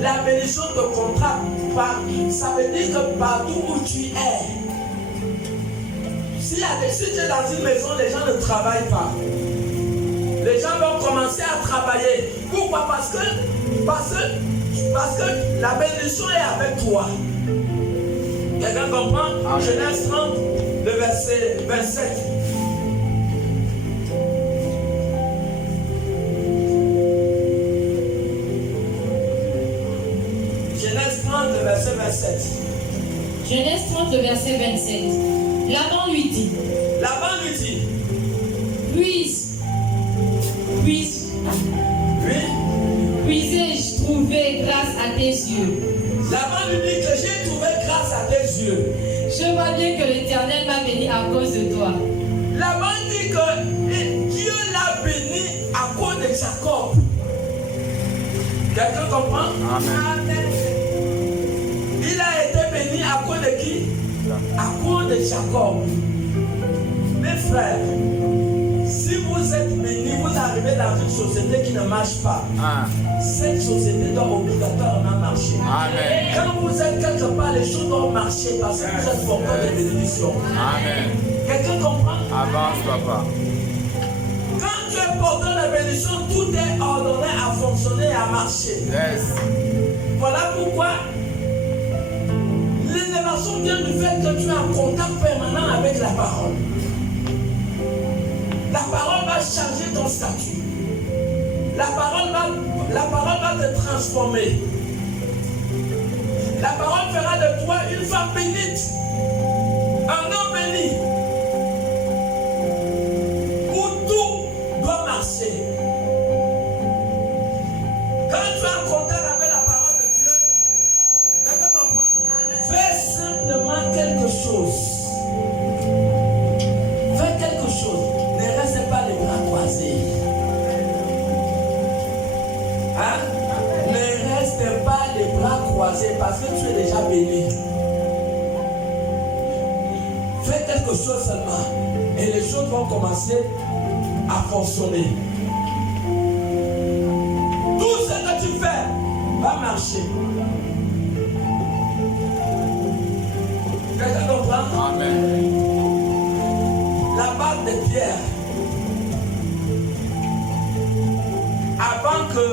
La bénédiction te contracte. Ça veut dire que partout où tu es, si tu es dans une maison, les gens ne travaillent pas. Les gens vont commencer à travailler. Pourquoi? Parce que la bénédiction est avec toi. Quelqu'un comprend? Genèse 30, le verset 27. Genèse 30, le verset 27. Genèse 30, le verset 27. Laban lui dit. Puisse-je trouver grâce à tes yeux? Laban lui dit que j'ai trouvé grâce à tes yeux. Je vois bien que l'Éternel m'a béni à cause de toi. Laban dit que Dieu l'a béni à cause de Jacob. Quelqu'un comprend? Amen. Il a été béni à cause de qui? À cause de Jacob. Mes frères, si vous êtes bénis, vous arrivez dans une société qui ne marche pas. Cette société doit obligatoirement marcher. Amen. Quand vous êtes quelque part, les choses doivent marcher parce que vous êtes porteur de bénédiction. Amen. Quelqu'un comprend? Avance, papa. Quand tu es porteur de bénédiction, tout est ordonné à fonctionner et à marcher. Yes. Voilà pourquoi l'élévation vient du fait que tu es en contact permanent avec la parole. La parole va changer ton statut. La parole va te transformer. La parole fera de toi une femme bénite, un homme béni, où tout doit marcher. Quand tu es en contact avec la parole de Dieu, fais simplement quelque chose. Fais quelque chose. Ne reste pas les bras croisés. Ne reste pas les bras croisés parce que tu es déjà béni. Fais quelque chose seulement et les choses vont commencer à fonctionner. Tout ce que tu fais va marcher. Quelqu'un comprend? Amen. La barque de Pierre, avant que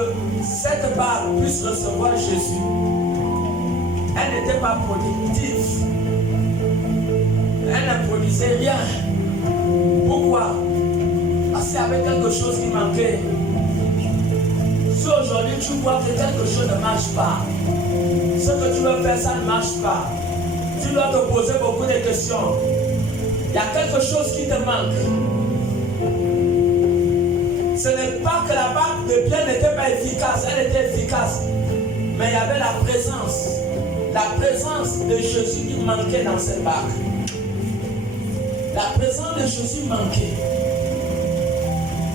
cette barque puisse recevoir Jésus, elle n'était pas productive. Elle ne produisait rien. Pourquoi? Parce qu'il y avait quelque chose qui manquait. Si aujourd'hui tu vois que quelque chose ne marche pas, ce que tu veux faire, ça ne marche pas, tu dois te poser beaucoup de questions. Il y a quelque chose qui te manque. Ce n'est pas que la barque de Pierre n'était pas efficace, elle était efficace. Mais il y avait la présence de Jésus qui manquait dans cette barque. La présence de Jésus manquait.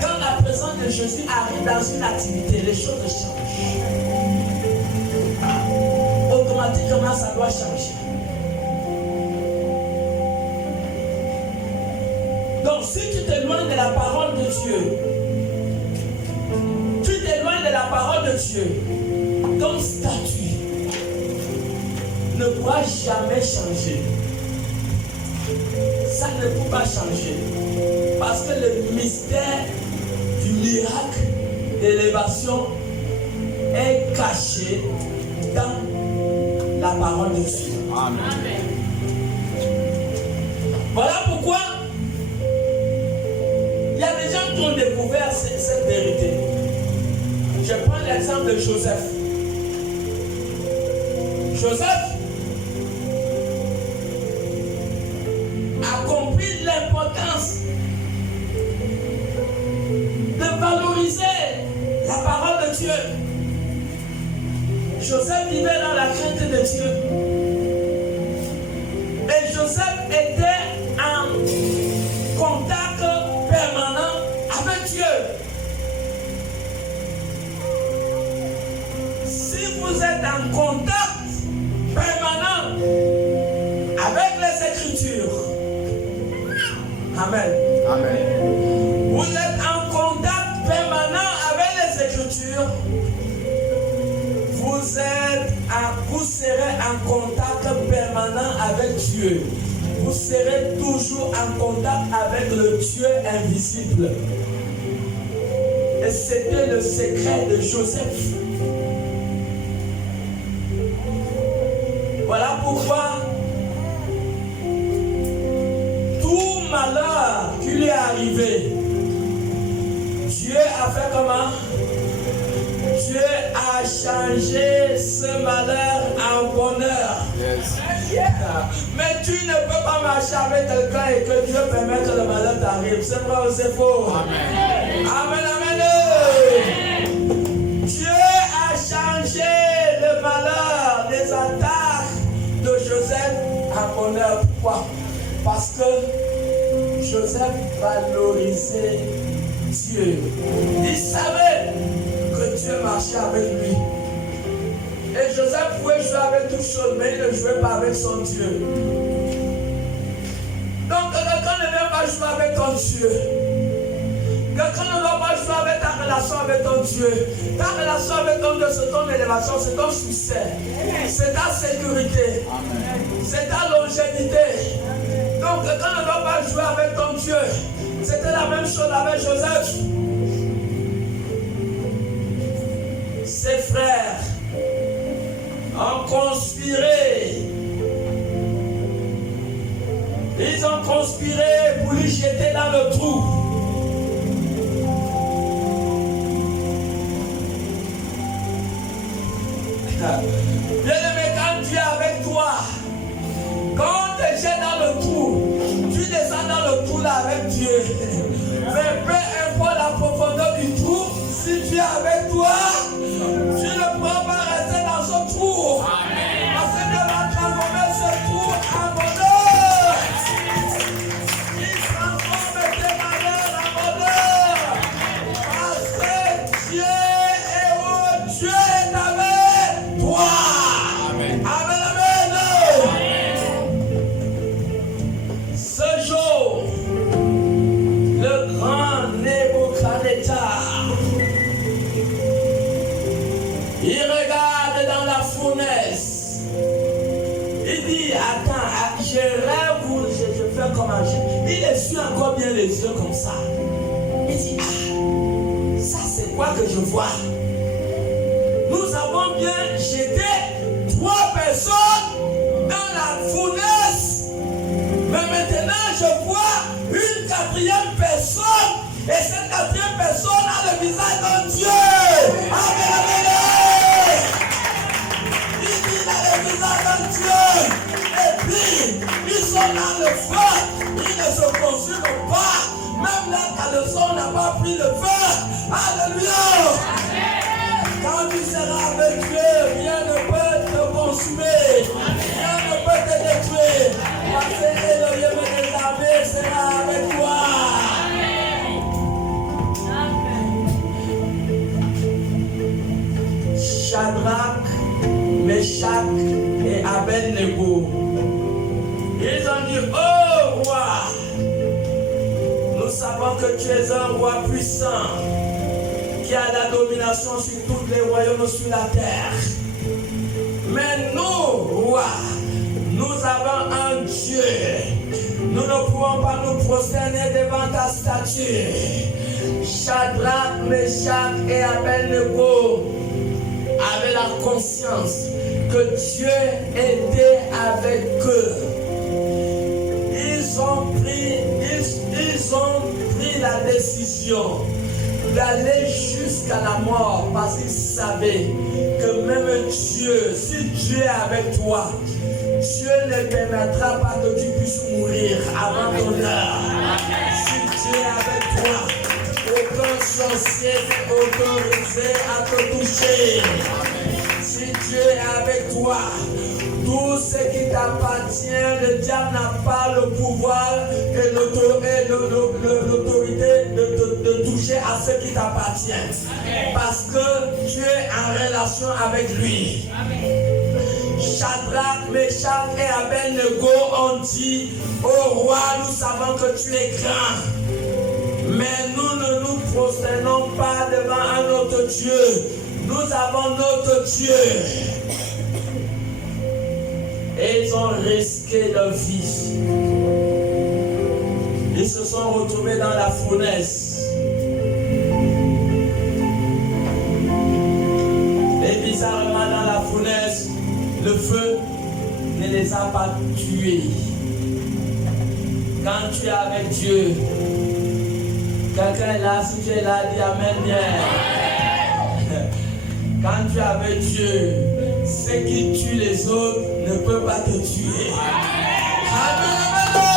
Quand la présence de Jésus arrive dans une activité, les choses changent. Automatiquement, ça doit changer. Donc, si tu t'éloignes de la parole de Dieu, ton statut ne pourra jamais changer. Ça ne peut pas changer. Parce que le mystère du miracle d'élévation est caché dans la parole de Dieu. Amen. Voilà pourquoi il y a des gens qui ont découvert cette vérité. Je prends l'exemple de Joseph. Joseph a compris l'importance de valoriser la parole de Dieu. Joseph vivait dans la crainte de Dieu. Et Joseph était en contact permanent avec Dieu. Si vous êtes en contact permanent avec les Écritures, Amen. Amen. Vous êtes en contact permanent avec les Écritures, vous serez en contact permanent avec Dieu. Vous serez toujours en contact avec le Dieu invisible. Et c'était le secret de Joseph. Voilà pourquoi tout malheur qui lui est arrivé, Dieu a fait comment? Dieu a changé ce malheur en bonheur. Yes. Mais tu ne peux pas marcher avec quelqu'un et que Dieu permette que le malheur t'arrive. C'est vrai ou c'est faux? Amen. Amen, amen. Dieu a changé le malheur, les attaques de Joseph en bonheur. Pourquoi? Parce que Joseph valorisait Dieu. Il savait que Dieu marchait avec lui. Et Joseph pouvait jouer avec toutes choses, mais il ne jouait pas avec son Dieu. Donc quelqu'un ne vient pas jouer avec ton Dieu. Quelqu'un ne va pas jouer avec ta relation avec ton Dieu. Ta relation avec ton Dieu, c'est ton élévation, c'est ton succès. C'est ta sécurité. C'est ta longévité. Donc quelqu'un ne va pas jouer avec ton Dieu. C'était la même chose avec Joseph. Ses frères ont conspiré. Ils ont conspiré pour lui jeter dans le trou. Bien-aimé, quand Dieu est avec toi, quand on te jette dans le trou, tu descends dans le trou là avec Dieu. Mais peu importe la profondeur du trou, si Dieu est avec toi, tu ne pourras pas rester dans ce trou. Parce que Dieu va transformer ce trou en bonheur. Il transforme tes malheurs en bonheur. Parce que Dieu est où Dieu est avec toi. Amen. Amen, amen. Ce jour, le grand Nebuchadnezzar, il regarde dans la fournaise. Il dit, attends, je rêve ou je fais comment il essuie encore bien les yeux comme ça. Il dit, ah, ça c'est quoi que je vois? Nous avons bien jeté 3 personnes dans la fournaise. Mais maintenant je vois une 4e personne. Et cette 4e personne a le visage de Dieu. Amen, amen. Il dit dans le visage de Dieu. Et puis, ils sont dans le feu. Ils ne se consument pas. Même leur caleçon n'a pas pris le feu. Alléluia. Quand tu seras avec Dieu, rien ne peut te consumer. Rien ne peut te détruire. Parce que Elohim des armées sera avec toi. Shadrach, Meshach et Abednego. Ils ont dit, oh roi, nous savons que tu es un roi puissant qui a la domination sur tous les royaumes sur la terre. Mais nous, roi, nous avons un Dieu. Nous ne pouvons pas nous prosterner devant ta statue. Shadrach, Meshach et Abednego avaient la conscience que Dieu était avec eux. Ils ont pris la décision d'aller jusqu'à la mort parce qu'ils savaient que même Dieu, si Dieu est avec toi, Dieu ne permettra pas que tu puisses mourir avant ton heure. Si Dieu est avec toi, aucun sorcier n'est autorisé à te toucher. Si si Dieu est avec toi, tout ce qui t'appartient, le diable n'a pas le pouvoir et l'autorité de toucher à ce qui t'appartient. Parce que tu es en relation avec lui. Shadrach, Meshach et Abednego ont dit: ô roi, nous savons que tu es grand, mais nous ne nous prosternons pas devant un autre Dieu. Nous avons notre Dieu. Et ils ont risqué leur vie. Ils se sont retrouvés dans la fournaise. Et bizarrement, dans la fournaise, le feu ne les a pas tués. Quand tu es avec Dieu, quelqu'un est là, si tu es là, dis Amen bien. Quand tu es avec Dieu, ce qui tue les autres ne peut pas te tuer. Amen, amen.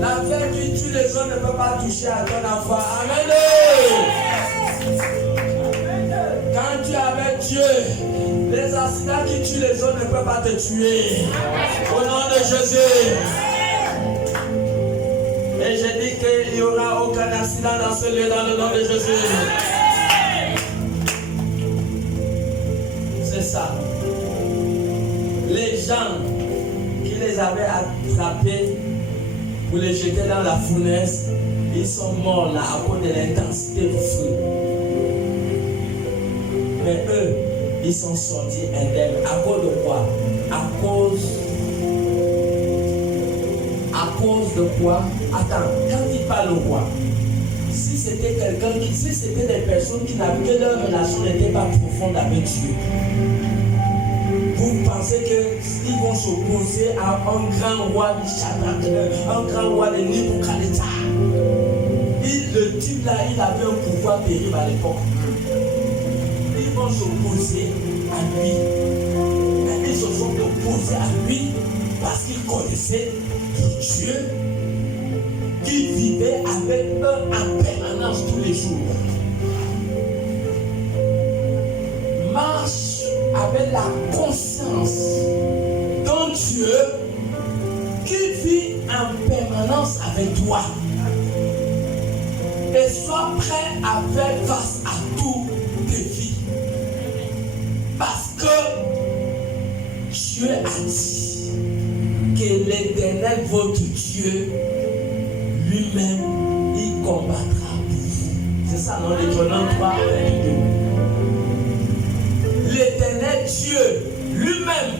La fête qui tue les autres ne peut pas toucher à ton enfant. Amen. Quand tu es avec Dieu, les accidents qui tuent les autres ne peuvent pas te tuer. Au nom de Jésus. Et j'ai dit qu'il n'y aura aucun accident dans ce lieu dans le nom de Jésus. C'est ça. Les gens qui les avaient attrapés pour les jeter dans la fournaise, ils sont morts là à cause de l'intensité du feu. Mais eux, ils sont sortis indemnes. À cause de quoi? À cause de quoi? Attends, quand il parle au roi, si c'était des personnes qui n'avaient que leur relation n'était pas profonde avec Dieu, vous pensez qu'ils vont s'opposer à un grand roi de Shadrach, un grand roi de Nebuchadnezzar? Le type là, il avait un pouvoir terrible à l'époque. Ils vont s'opposer à lui. Mais ils se sont opposés à lui parce qu'ils connaissaient Dieu qui vivait avec eux en permanence tous les jours. Marche avec la conscience d'un Dieu qui vit en permanence avec toi. Et sois prêt à faire face à tout défi. Parce que Dieu a dit que l'Éternel, votre Dieu, lui-même, il combattra pour vous. C'est ça, non? Deutéronome 3, 22. L'Éternel Dieu, lui-même,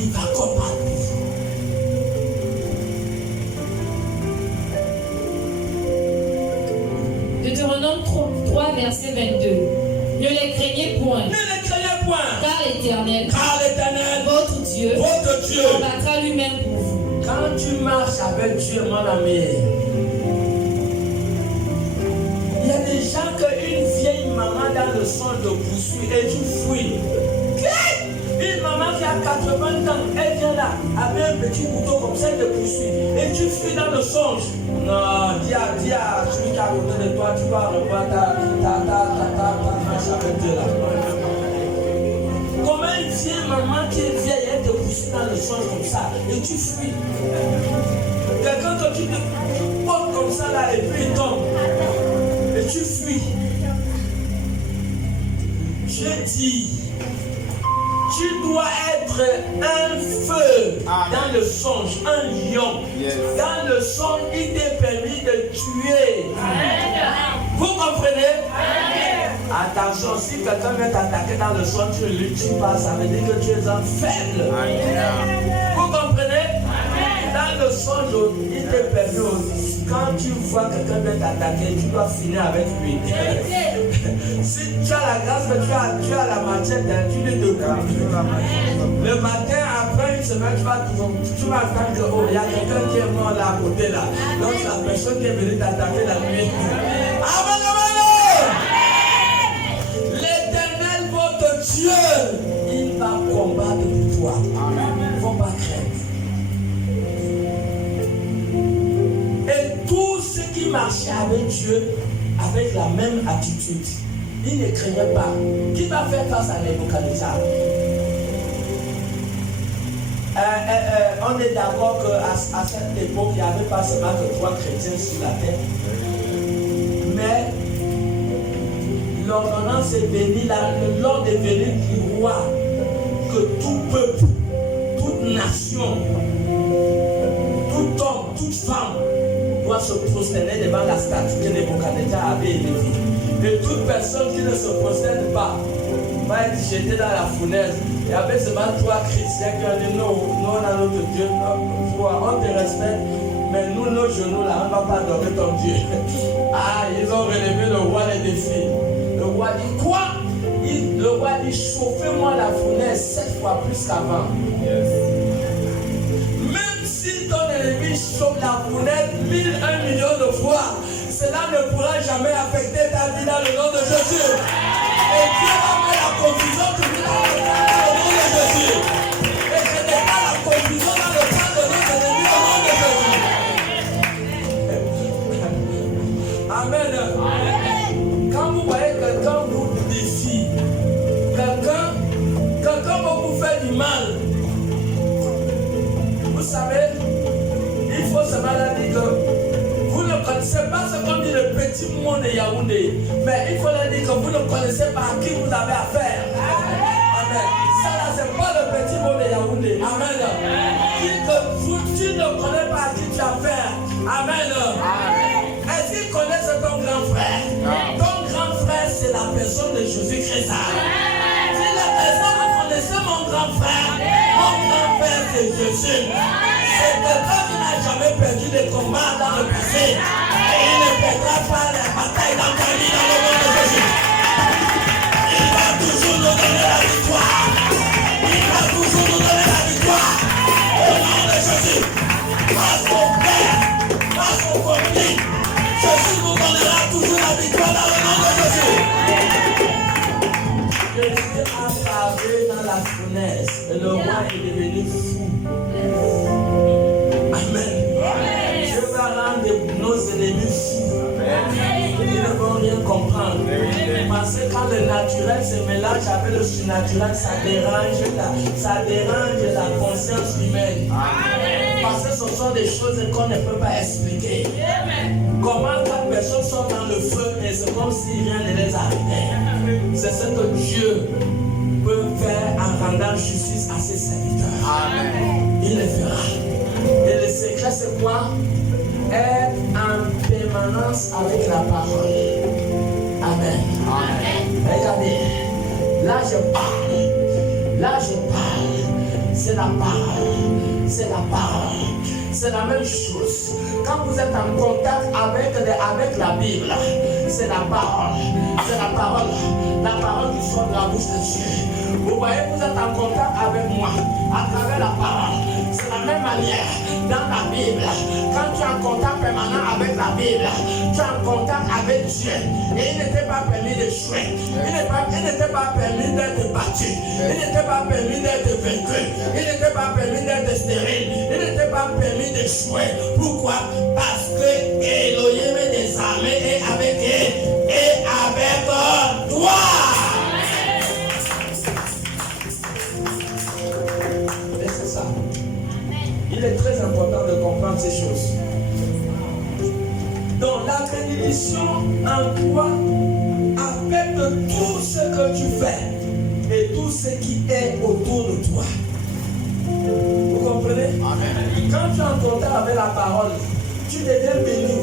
il va combattre pour vous. Deutéronome 3, verset 22. Ne les craignez point. Ne les craignez point. Car l'Éternel, votre Dieu, combattra lui-même pour vous. Quand tu marches avec Dieu, mon ami, il y a des gens qu'une vieille maman dans le sang te poursuit et tu fuis. Une maman qui a 80 ans, elle vient là, avec un petit couteau comme ça, elle te poursuit. Et tu fuis dans le songe. Non, dis à celui qui est à côté de toi, tu vas revoir ta marche avec Dieu là. Comment une vieille maman qui est vieille, elle te poursuit dans le songe comme ça, et tu fuis. Quelqu'un que tu te portes comme ça là, et puis il tombe. Et tu fuis. Je dis, tu dois être un feu dans le songe, un lion. Dans le songe, il t'est permis de tuer. Vous comprenez? Attention, si quelqu'un vient t'attaquer dans le songe, tu ne le tues pas, ça veut dire que tu es un faible. Vous comprenez? Dans le songe, il t'est permis. Quand tu vois quelqu'un vient t'attaquer, tu dois finir avec lui. Si tu as la grâce, mais tu as la machette, tu les deux. Le matin, après une semaine, tu vas attendre que oh, il y a quelqu'un qui est mort là à côté là. Donc la personne qui est venue t'attaquer la nuit. Amen, amen. L'Éternel, votre Dieu, il va combattre pour toi. Il ne faut pas craindre. marchait avec Dieu avec la même attitude. Il ne craignait pas. Qui va faire face à Nebuchadnezzar? On est d'accord qu'à cette époque, il n'y avait pas seulement que 3 chrétiens sur la terre. Mais l'ordonnance est venue, l'ordre est venu du roi que tout peuple, toute nation, tout homme, toute femme doit se prosterner devant la statue que Nebuchadnezzar avait élevée. Et toute personne qui ne se prosterne pas va être jetée dans la fournaise. Il y avait seulement 3 chrétiens qui ont dit non, nous on a notre Dieu, on te respecte, mais nous, nos genoux là, on ne va pas adorer ton Dieu. Ah, ils ont relevé le roi les défis. Le roi dit quoi? Le roi dit chauffez-moi la fournaise 7 fois plus qu'avant. Même si ton ennemi chauffe la fournaise 1 million de fois, cela ne pourra jamais affecter ta vie dans le nom de Jésus. Et Dieu va mettre la confusion dans le nom de Jésus. Et je déclare la confusion dans le plan de nos ennemis au nom de Jésus. Amen. Quand vous voyez quelqu'un vous défie, quelqu'un va vous faire du mal, vous savez, il faut se malader que vous ne connaissez pas ce qu'on dit le petit monde de Yaoundé, mais il faut leur dire que vous ne connaissez pas à qui vous avez affaire. Amen. Ça là, c'est pas le petit monde de Yaoundé. Amen. Tu ne connais pas à qui tu as affaire. Amen. Est-ce qu'il connaît ton grand frère? Ton grand frère, c'est la personne de Jésus-Christ. Si la personne connaissait mon grand frère c'est Jésus. C'est quelqu'un qui n'a jamais perdu de combat dans le passé. Et il ne perdra pas la bataille dans ta vie dans le nom de Jésus. Il va toujours nous donner la victoire. Il va toujours nous donner la victoire. Au nom de Jésus. Face au Père, face au conflit, Jésus nous donnera toujours la victoire dans le nom de Jésus. Jésus a parlé dans la fournaise et le roi est devenu fou. Amen. Dieu va rendre nos ennemis fous. Ils ne vont rien comprendre. Parce que quand le naturel se mélange avec le surnaturel, ça dérange la conscience humaine. Parce que ce sont des choses qu'on ne peut pas expliquer. Comment 4 personnes sont dans le feu et c'est comme si rien ne les arrêtait. C'est ce que Dieu peut faire en rendant justice à ses serviteurs. Amen. Il le fera. Et le secret c'est quoi? Être en permanence avec la parole. Amen. Amen. Regardez, là je parle. C'est la parole. C'est la parole. C'est la même chose. Quand vous êtes en contact avec la Bible, c'est la parole. C'est la parole. La parole qui sort de la bouche de Dieu. Vous voyez, vous êtes en contact avec moi à travers la parole. C'est la même manière dans la Bible. Quand tu es en contact permanent avec la Bible, tu es en contact avec Dieu. Et il n'était pas permis d'échouer. Il n'était pas permis d'être battu. Il n'était pas permis d'être vaincu. Il n'était pas permis d'être stérile. Il n'était pas permis d'échouer. Pourquoi? Parce que Elohim des armées est avec eux et avec toi. Et c'est ça. Il est très important de comprendre ces choses. Donc la bénédiction en toi affecte tout ce que tu fais et tout ce qui est autour de toi. Vous comprenez? Amen. Quand tu es en contact avec la parole, tu deviens béni.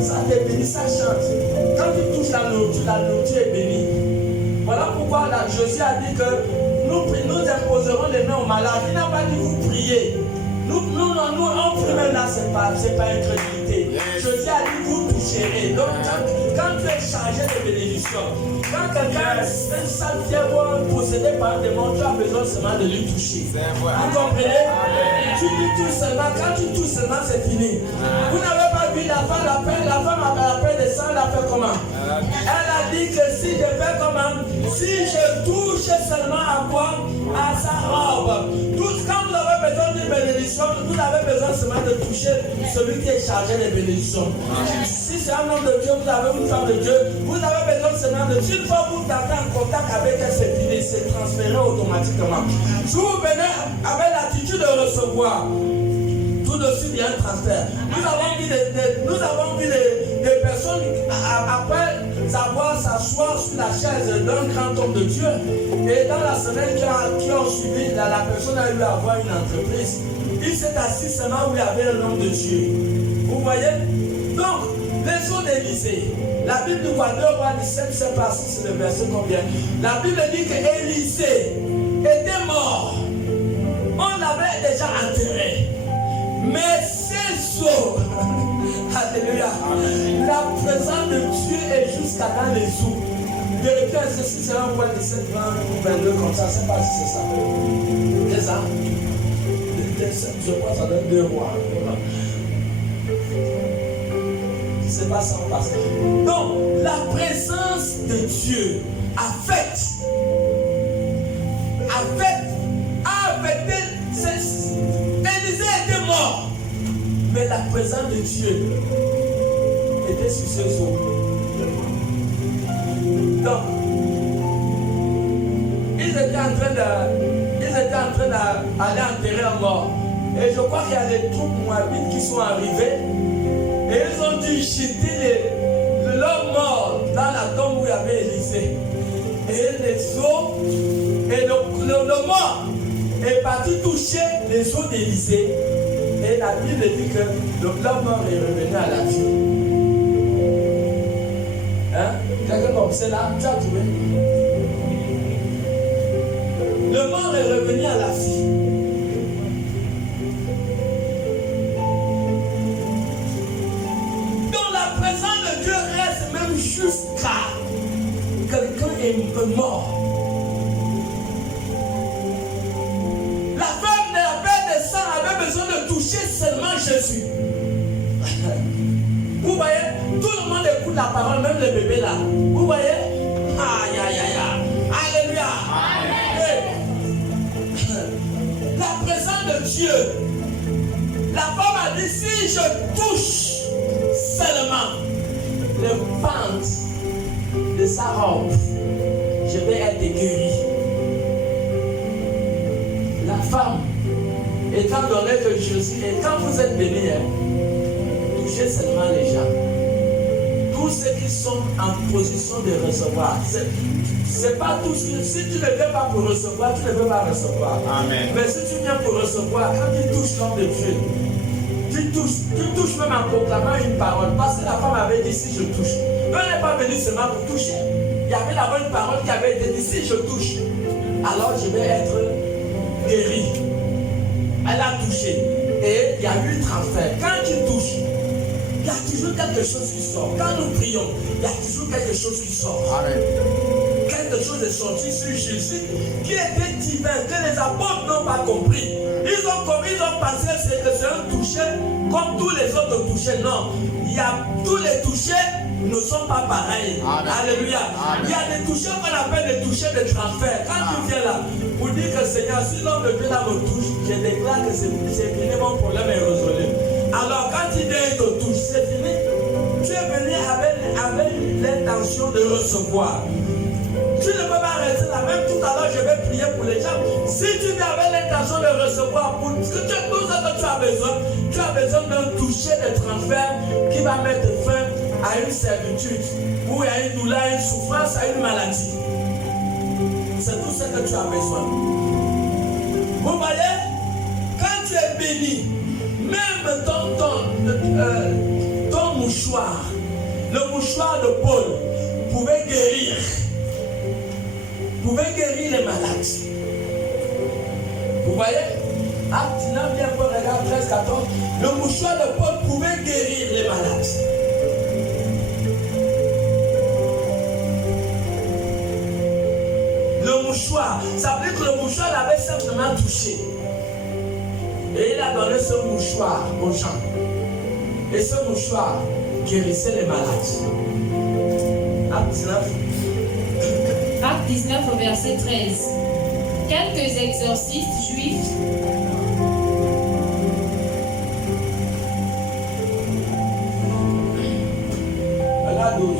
Ça te bénit, ça chante. Quand tu touches la nourriture est bénie. Voilà pourquoi Jésus a dit que nous imposerons les mains aux malades. Il n'a pas dit vous priez. Nous on prie même là, c'est pas incrédulité. Jésus a dit vous toucherez. Donc quand tu es chargé de bénédiction, quand quelqu'un ça vient procéder par un démon, tu as besoin seulement de lui toucher. Vous comprenez? Tu lui touches seulement, quand tu touches seulement, c'est fini. Vous n'avez pas vu la femme a la paix de sang, elle a fait comment? Elle a dit que si je fais comment? Si je touche seulement à quoi? À sa robe. Quand vous avez avez besoin d'une bénédiction, vous avez besoin seulement de toucher celui qui est chargé des bénédictions. Si c'est un homme de Dieu, vous avez une femme de Dieu, vous avez besoin seulement de... Une fois que vous entrez en contact avec elle, c'est transféré automatiquement. Si vous venez avec l'attitude de recevoir, tout de suite il y a un transfert. Nous avons vu des personnes après avoir s'asseoir sur la chaise d'un grand homme de Dieu. Et dans la semaine qui a suivi, la personne a eu à avoir une entreprise. Il s'est assis seulement où il y avait un homme de Dieu. Vous voyez? Donc, les eaux d'Élysée. La Bible nous voit 2 rois 17, je ne sais pas si c'est le verset combien. La Bible dit qu'Élysée était mort. On l'avait déjà enterré. Mais ces eaux, alléluia, la présence de Dieu est jusqu'à dans les eaux. Vérifiez si c'est un roi 17, 20 ou 22 comme ça, je ne sais pas si c'est ça. C'est ça? Je crois que ça donne 2 rois. C'est pas ça on passe. Donc, la présence de Dieu affecte. Élisée était mort. Mais la présence de Dieu était sur ses eaux. Donc, ils étaient en train d'aller enterrer un mort. Et je crois qu'il y a des troupes moabites qui sont arrivés. Et ils ont dû jeter l'homme mort dans la tombe où il y avait Élisée. Et les eaux, et le mort est parti toucher les eaux d'Élisée. Et la Bible dit que l'homme mort est revenu à la vie. Hein? Quelqu'un comme c'est là, tu as trouvé? Le mort est revenu à la vie. Jusqu'à quelqu'un est mort. La femme de la paix des sangs avait besoin de toucher seulement Jésus. Vous voyez, tout le monde écoute la parole, même les bébés là. Vous voyez? Aïe, aïe, aïe, aïe. Alléluia. Amen. La présence de Dieu. La femme a dit, si je touche seulement le pente de sa robe, je vais être guéri. La femme, étant donné que Jésus, et quand vous êtes bénis, touchez seulement les gens. Tous ceux qui sont en position de recevoir. C'est pas tout ce que, si tu ne viens pas pour recevoir, tu ne veux pas recevoir. Amen. Mais si tu viens pour recevoir, quand tu touches l'homme de Dieu, tu touches même en proclamant une parole. Parce que la femme avait dit si je touche. Elle n'est pas venue seulement pour toucher. Il y avait là-bas une parole qui avait été dit si je touche, alors je vais être guéri. Elle a touché. Et il y a eu un transfert. Quand tu touches, il y a toujours quelque chose qui sort. Quand nous prions, il y a toujours quelque chose qui sort. Amen. Quelque chose est sorti sur Jésus qui était divin, que les apôtres n'ont pas compris. Ils ont pensé que c'est un toucher comme tous les autres touchés. Non, tous les touchés ne sont pas pareils. Amen. Alléluia. Amen. Il y a des touchés qu'on appelle des touchés de transfert. Quand tu viens là, pour dire que Seigneur, si l'homme de Dieu là me touche, je déclare que c'est fini, mon problème est résolu. Alors quand il vient et te touche, c'est fini. Tu es venu avec l'intention de recevoir. Tu ne peux pas rester là. Même tout à l'heure, je vais prier pour les gens. Si tu viens avec l'intention de recevoir, pour ce que tout ce que tu as besoin d'un toucher de transfert qui va mettre fin à une servitude, ou à une douleur, à une souffrance, à une maladie. C'est tout ce que tu as besoin. Vous voyez, quand tu es béni, même ton mouchoir, le mouchoir de Paul, pouvait guérir les maladies. Vous voyez? Acte 19, bien Paul, regarde 13, 14. Le mouchoir de Paul pouvait guérir les maladies. Le mouchoir, ça veut dire que le mouchoir l'avait simplement touché. Et il a donné ce mouchoir aux gens. Et ce mouchoir guérissait les maladies. Acte 19. Acte 19 au verset 13. Quelques exorcistes juifs 12.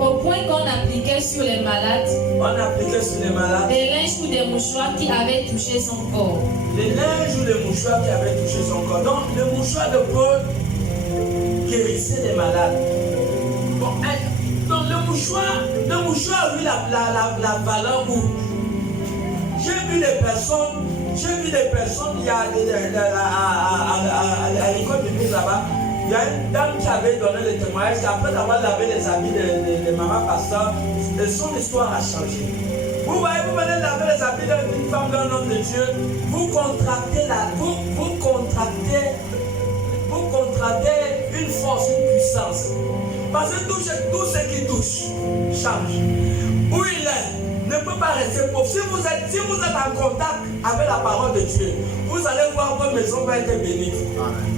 Au point qu'on appliquait sur les malades On appliquait sur les malades des linges ou des mouchoirs qui avaient touché son corps. les linges ou les mouchoirs qui avaient touché son corps. Donc, le mouchoir de Paul guérissait les malades. Bon, donc, le mouchoir a eu la valeur où j'ai vu des personnes, il y a à l'école de vie là-bas, il y a une dame qui avait donné le témoignage qu'après avoir lavé les habits de maman pasteur, son histoire a changé. Vous voyez, vous venez laver les habits d'une femme, d'un homme de Dieu, vous contractez une force, une puissance. Parce que tout ce qui touche change. Où il est ne peut pas rester pauvre. Si vous êtes en contact avec la parole de Dieu, vous allez voir que votre maison va être bénie.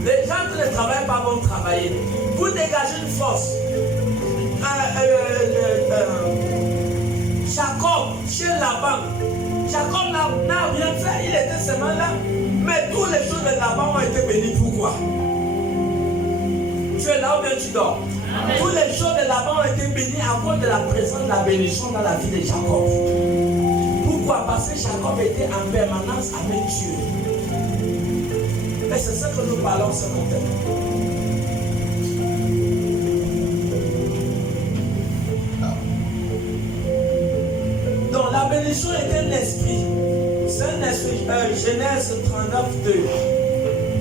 Les gens qui ne travaillent pas vont travailler. Vous dégagez une force. Jacob, chez Laban, Jacob n'a rien fait, il était seulement là. Mais toutes les choses de Laban ont été bénies. Pourquoi? Tu es là ou bien tu dors? Amen. Toutes les choses de Laban ont été bénies à cause de la présence de la bénédiction dans la vie de Jacob. Pourquoi? Parce que Jacob était en permanence avec Dieu. Et c'est ça que nous parlons ce matin. Donc la bénédiction est un esprit. C'est un esprit. Genèse 39:2.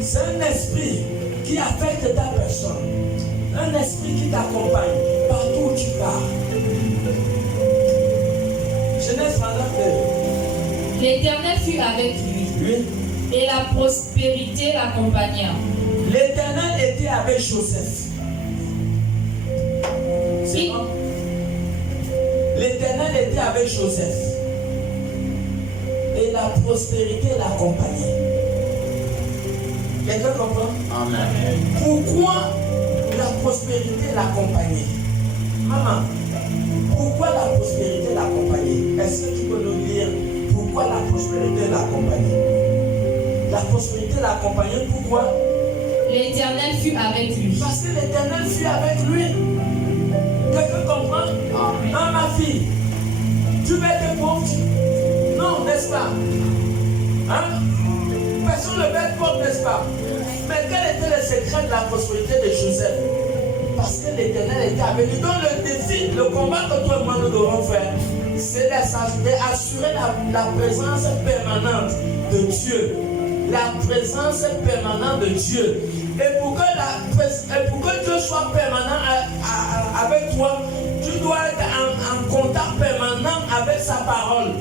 C'est un esprit qui affecte ta personne. Un esprit qui t'accompagne partout où tu pars. Genèse 39:2. L'Éternel fut avec lui. Oui. Et la prospérité l'accompagna. L'Éternel était avec Joseph. C'est bon? L'Éternel était avec Joseph. Et la prospérité l'accompagnait. Quelqu'un comprend? Amen. Pourquoi la prospérité l'accompagnait? Maman, pourquoi la prospérité l'accompagnait? Est-ce que tu peux nous dire pourquoi la prospérité l'accompagnait? La prospérité l'accompagnait, pourquoi? L'Éternel fut avec lui. Parce que l'Éternel fut avec lui. Quelqu'un comprend? Amen. Ah, ma fille, tu veux être pauvre? Non, n'est-ce pas? Hein? Personne ne veut être pauvre, n'est-ce pas? Mais quel était le secret de la prospérité de Joseph? Parce que l'Éternel était avec lui. Donc le défi, le combat que toi et moi nous devons faire, c'est d'assurer la présence permanente de Dieu. La présence permanente de Dieu. Et pour que Dieu soit permanent avec toi, tu dois être en contact permanent avec sa parole.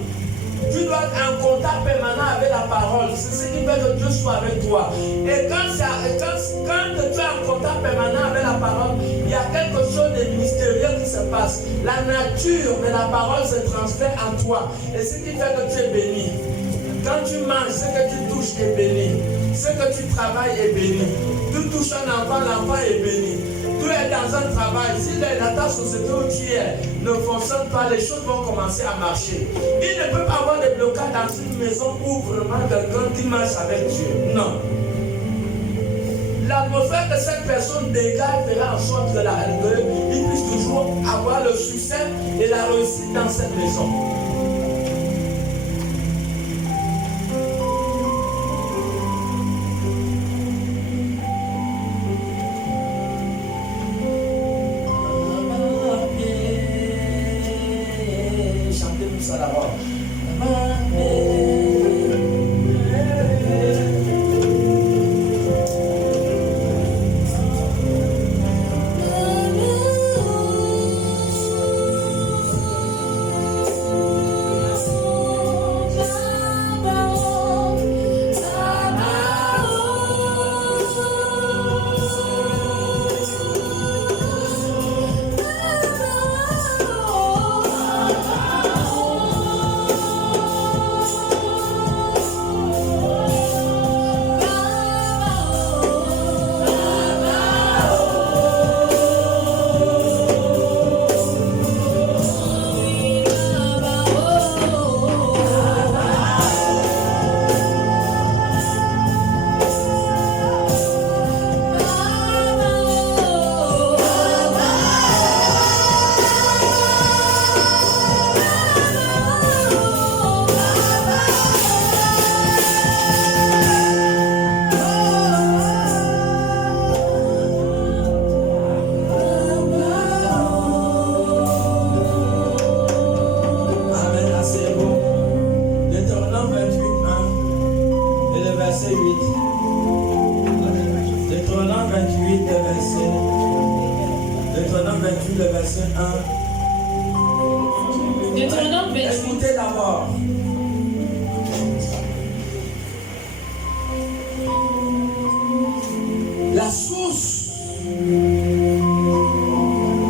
Tu dois être en contact permanent avec la parole. C'est ce qui fait que Dieu soit avec toi. Et quand tu es en contact permanent avec la parole, il y a quelque chose de mystérieux qui se passe. La nature de la parole se transfère en toi. Et ce qui fait que tu es béni. Quand tu manges, ce que tu touches est béni. Ce que tu travailles est béni. Tu touches un enfant, l'enfant est béni. Tu es dans un travail. Si dans ta société où tu es ne fonctionne pas, les choses vont commencer à marcher. Il ne peut pas avoir de blocage dans une maison où vraiment quelqu'un qui marche avec Dieu. Non. L'atmosphère que cette personne dégage fera en sorte qu'il puisse toujours avoir le succès et la réussite dans cette maison. verset 8. Deutéronome 28, le verset. Deutéronome 28, le verset 1. Deutéronome 28. Écoutez d'abord. La source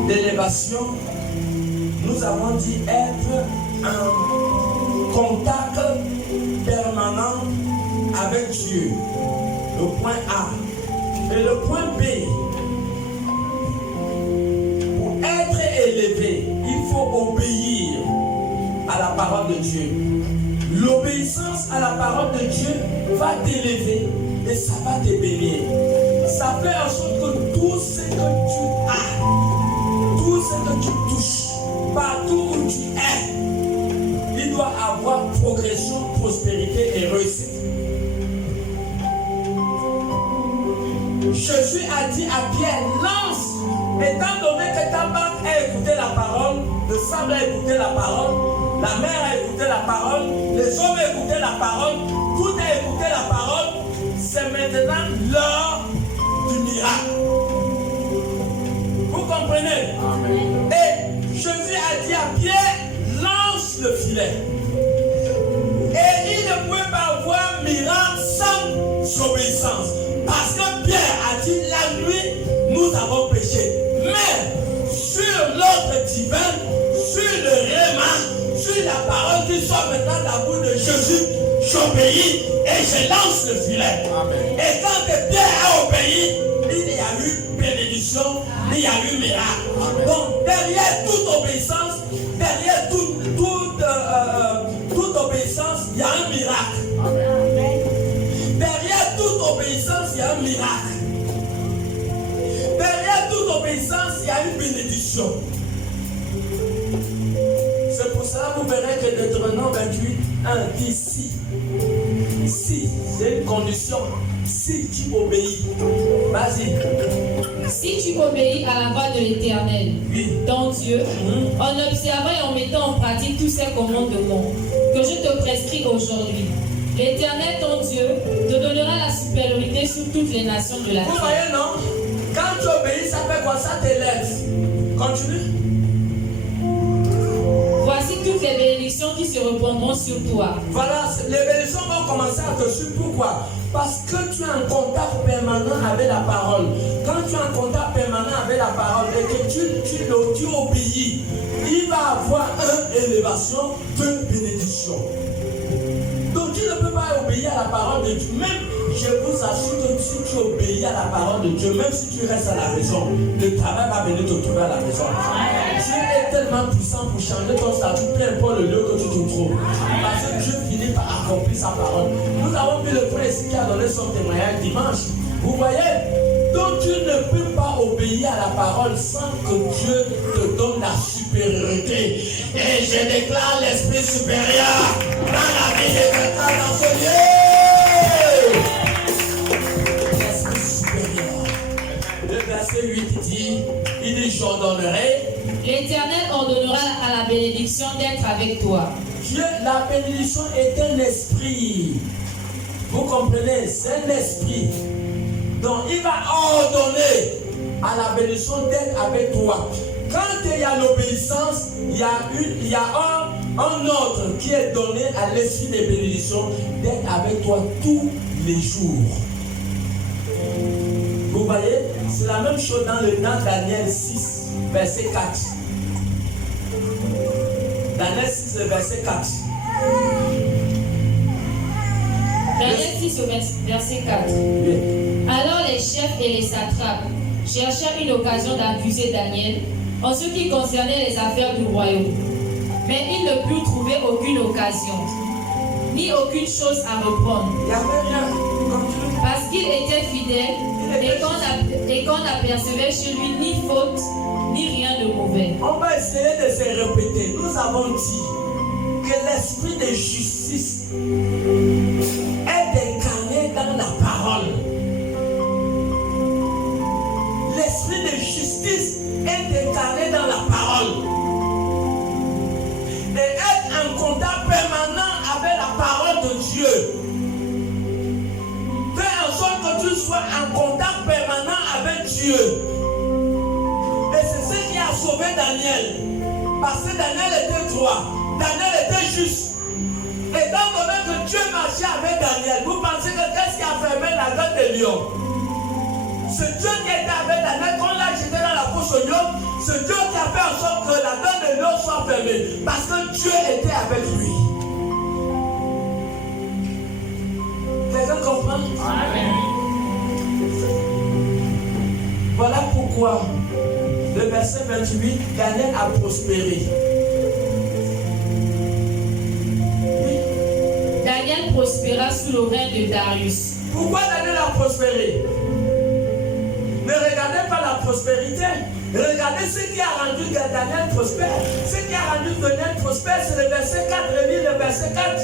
d'élévation, nous avons dit être en contact permanent avec Dieu. Le point A. Et le point B. Pour être élevé, il faut obéir à la parole de Dieu. L'obéissance à la parole de Dieu va t'élever et ça va te bénir. Ça fait en sorte que tout ce que tu as, tout ce que tu touches, partout où tu es, il doit avoir progression, prospérité et réussite. Jésus a dit à Pierre, lance, étant donné que ta banque a écouté la parole, le sable a écouté la parole, la mer a écouté la parole, les hommes ont écouté la parole, tout a écouté la parole, c'est maintenant l'heure du miracle. Vous comprenez? Amen. Et Jésus a dit à Pierre, lance le filet. Et il ne pouvait pas avoir miracle sans obéissance. Parce que Pierre a dit, la nuit, nous avons péché. Mais sur l'ordre divin, sur le réma, sur la parole qui sort maintenant de la bouche de Jésus, j'obéis et je lance le filet. Amen. Et quand Pierre a obéi, il y a eu bénédiction, il y a eu miracle. Amen. Donc derrière toute obéissance, derrière toute obéissance, il y a un miracle. Amen. Derrière toute obéissance, il y a un miracle. Derrière toute obéissance, il y a une bénédiction. C'est pour cela que vous verrez que Deutéronome 28, 1 dit si, c'est une condition, si tu obéis, vas-y. Si tu obéis à la voix de l'Éternel, oui, ton Dieu, en observant et en mettant en pratique tous ces commandements que je te prescris aujourd'hui, l'Éternel, ton Dieu, te donnera la supériorité sur toutes les nations de la terre. Vous voyez, non? Quand tu obéis, ça fait quoi? Ça t'élève. Continue. Voici toutes les bénédictions qui se répandront sur toi. Voilà, les bénédictions vont commencer à te suivre. Pourquoi? Parce que tu es en contact permanent avec la parole. Quand tu es en contact permanent avec la parole et que tu obéis, il va avoir une élévation de bénédiction. Donc tu ne peux pas obéir à la parole de Dieu. Même, je vous assure que si tu obéis à la parole de Dieu, même si tu restes à la maison, le travail va venir te trouver à la maison. Dieu est tellement puissant pour changer ton statut, peu importe le lieu que tu te trouves. Parce que Dieu finit par accomplir sa parole. Nous avons vu le frère ici qui a donné son témoignage dimanche. Vous voyez? Donc tu ne peux pas obéir à la parole sans que Dieu te donne la supériorité. Et je déclare l'esprit supérieur dans la vie de quelqu'un dans ce lieu. L'esprit supérieur. Le verset 8 dit, il dit, j'ordonnerai. L'Éternel ordonnera à la bénédiction d'être avec toi. Dieu, la bénédiction est un esprit. Vous comprenez? C'est un esprit. Donc il va ordonner à la bénédiction d'être avec toi. Quand il y a l'obéissance, il y a un ordre qui est donné à l'esprit de bénédiction d'être avec toi tous les jours. Vous voyez? C'est la même chose dans Daniel 6, verset 4. Daniel 6, verset 4. Daniel 6, verset 4. Oui. Alors les chefs et les satrapes cherchèrent une occasion d'accuser Daniel en ce qui concernait les affaires du royaume. Mais ils ne purent trouver aucune occasion, ni aucune chose à reprendre. Il n'y avait rien. Parce qu'il était fidèle et qu'on n'apercevait chez lui ni faute, ni rien de mauvais. On va essayer de se répéter. Nous avons dit que l'esprit de justice est incarné dans la parole. L'esprit de justice est incarné dans la parole. Et être en contact permanent avec la parole de Dieu soit en contact permanent avec Dieu. Et c'est ce qui a sauvé Daniel. Parce que Daniel était droit. Daniel était juste. Et dans le moment que Dieu marchait avec Daniel, vous pensez que qu'est-ce qui a fermé la gueule des lions? Ce Dieu qui était avec Daniel, quand l'a jeté dans la fosse au lion, ce Dieu qui a fait en sorte que la gueule des lions soit fermée. Parce que Dieu était avec lui. Quelqu'un comprend? Amen. Voilà pourquoi le verset 28, Daniel a prospéré. Oui. Daniel prospéra sous le règne de Darius. Pourquoi Daniel a prospéré? Ne regardez pas la prospérité. Regardez ce qui a rendu Daniel prospère. Ce qui a rendu Daniel prospère, c'est le verset 4. Relis le verset 4.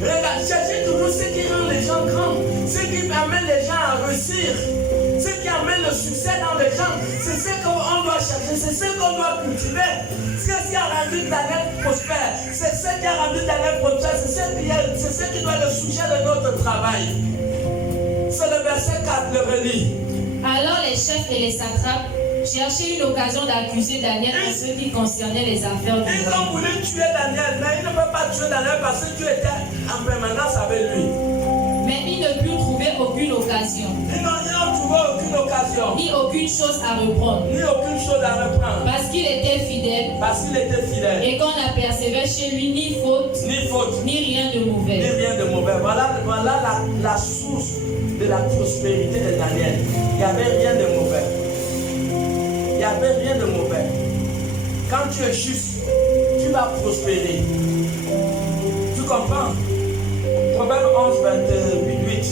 Regarde, cherchez toujours ce qui rend les gens grands, ce qui amène les gens à réussir, ce qui amène le succès dans les gens. C'est ce qu'on doit chercher, c'est ce qu'on doit cultiver. C'est ce qui a rendu Daniel prospère. C'est ce qui a rendu Daniel prospère. C'est ce qui doit être le sujet de notre travail. C'est le verset 4, le relis. Alors les chefs et les satrapes cherchaient une occasion d'accuser Daniel en ce qui concernait les affaires du Ils roi. ont voulu tuer Daniel, mais ils ne peuvent pas tuer Daniel parce que Dieu était en permanence avec lui. Mais ils ne purent trouver aucune occasion, Ils n'ont trouvé aucune occasion, ni aucune chose à reprendre, ni aucune chose à reprendre. parce qu'il était fidèle Parce qu'il était fidèle. et qu'on n'apercevait chez lui ni faute, Ni faute, ni rien de ni mauvais. rien de mauvais. Voilà la source de la prospérité de Daniel. Il n'y avait rien de mauvais. Il n'y avait rien de mauvais. Quand tu es juste, tu vas prospérer. Tu comprends? Proverbe 11, 28.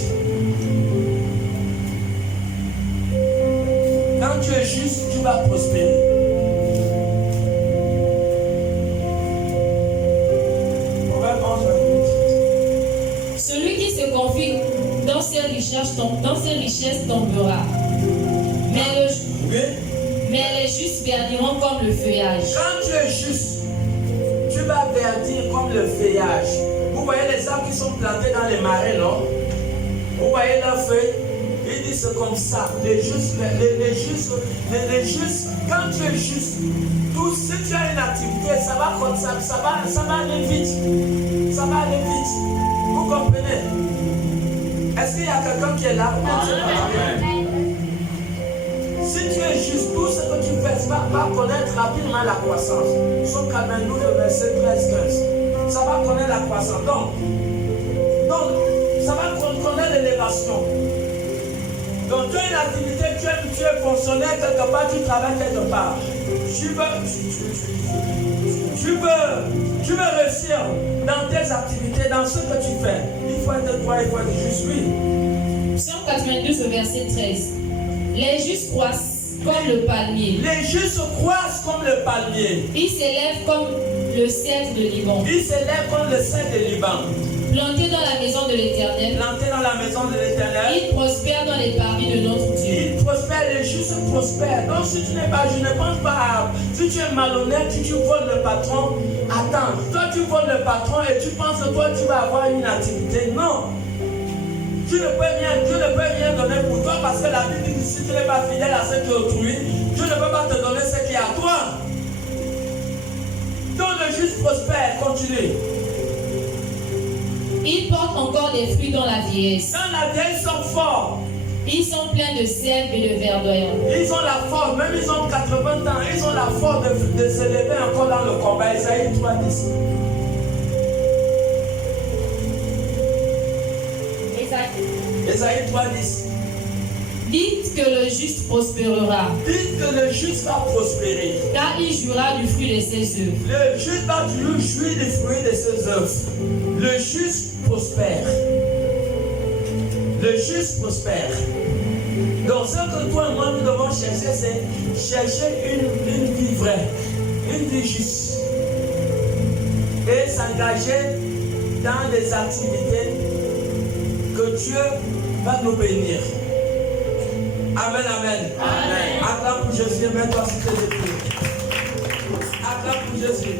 Quand tu es juste, tu vas prospérer. Proverbe 11, 28. Celui qui se confie dans ses richesses tombera. Mais les justes verdiront comme le feuillage. Quand tu es juste, tu vas verdir comme le feuillage. Vous voyez les arbres qui sont plantés dans les marais, non? Vous voyez leurs feuilles? Ils disent c'est comme ça. Les justes, quand tu es juste, si tu as une activité, ça va comme ça va aller vite. Ça va aller vite. Vous comprenez? Est-ce qu'il y a quelqu'un qui est là? Amen. Si tu es juste, tout ce que tu fais, va connaître rapidement la croissance. Somme 92, verset 13-15. Ça va connaître la croissance. Donc ça va connaître l'élévation. Donc, tu as une activité, tu es fonctionnaire quelque part, tu travailles quelque part. Tu veux réussir dans tes activités, dans ce que tu fais. Il faut être droit, il faut être juste, oui. Psaume 92, verset 13. Les justes croissent comme le palmier. Les justes croissent comme le palmier. Ils s'élèvent comme le cèdre de Liban. Ils s'élèvent comme le cèdre de Liban. Plantés dans la maison de l'Éternel. Plantés dans la maison de l'Éternel. Ils prospèrent dans les parvis de notre Dieu. Ils prospèrent, les justes prospèrent. Donc si tu n'es pas, je ne pense pas, si tu es malhonnête, tu voles le patron, attends, toi tu voles le patron et tu penses que toi tu vas avoir une activité. Non. Dieu ne peut rien donner pour toi parce que la Bible dit que si tu n'es pas fidèle à ce qui est autrui, Dieu ne peut pas te donner ce qui est à toi. Donc le juste prospère, continue. Ils portent encore des fruits dans la vieillesse. Dans la vieillesse, ils sont forts. Ils sont pleins de sève et de verdoyant. Ils ont la force, même ils ont 80 ans, ils ont la force de se lever encore dans le combat. Isaïe 3:10. Isaïe 3:10. Dites que le juste prospérera. Dites que le juste va prospérer. Car il jouira du fruit de ses œuvres. Le juste va jouir du fruit de ses œuvres. Le juste prospère. Le juste prospère. Donc ce que toi et moi nous devons chercher, c'est chercher une vie vraie, une vie juste. Et s'engager dans des activités que Dieu va nous bénir. Amen, amen. Amen. Acclame pour Jésus, mets-toi sur tes épaules. Acclame pour Jésus.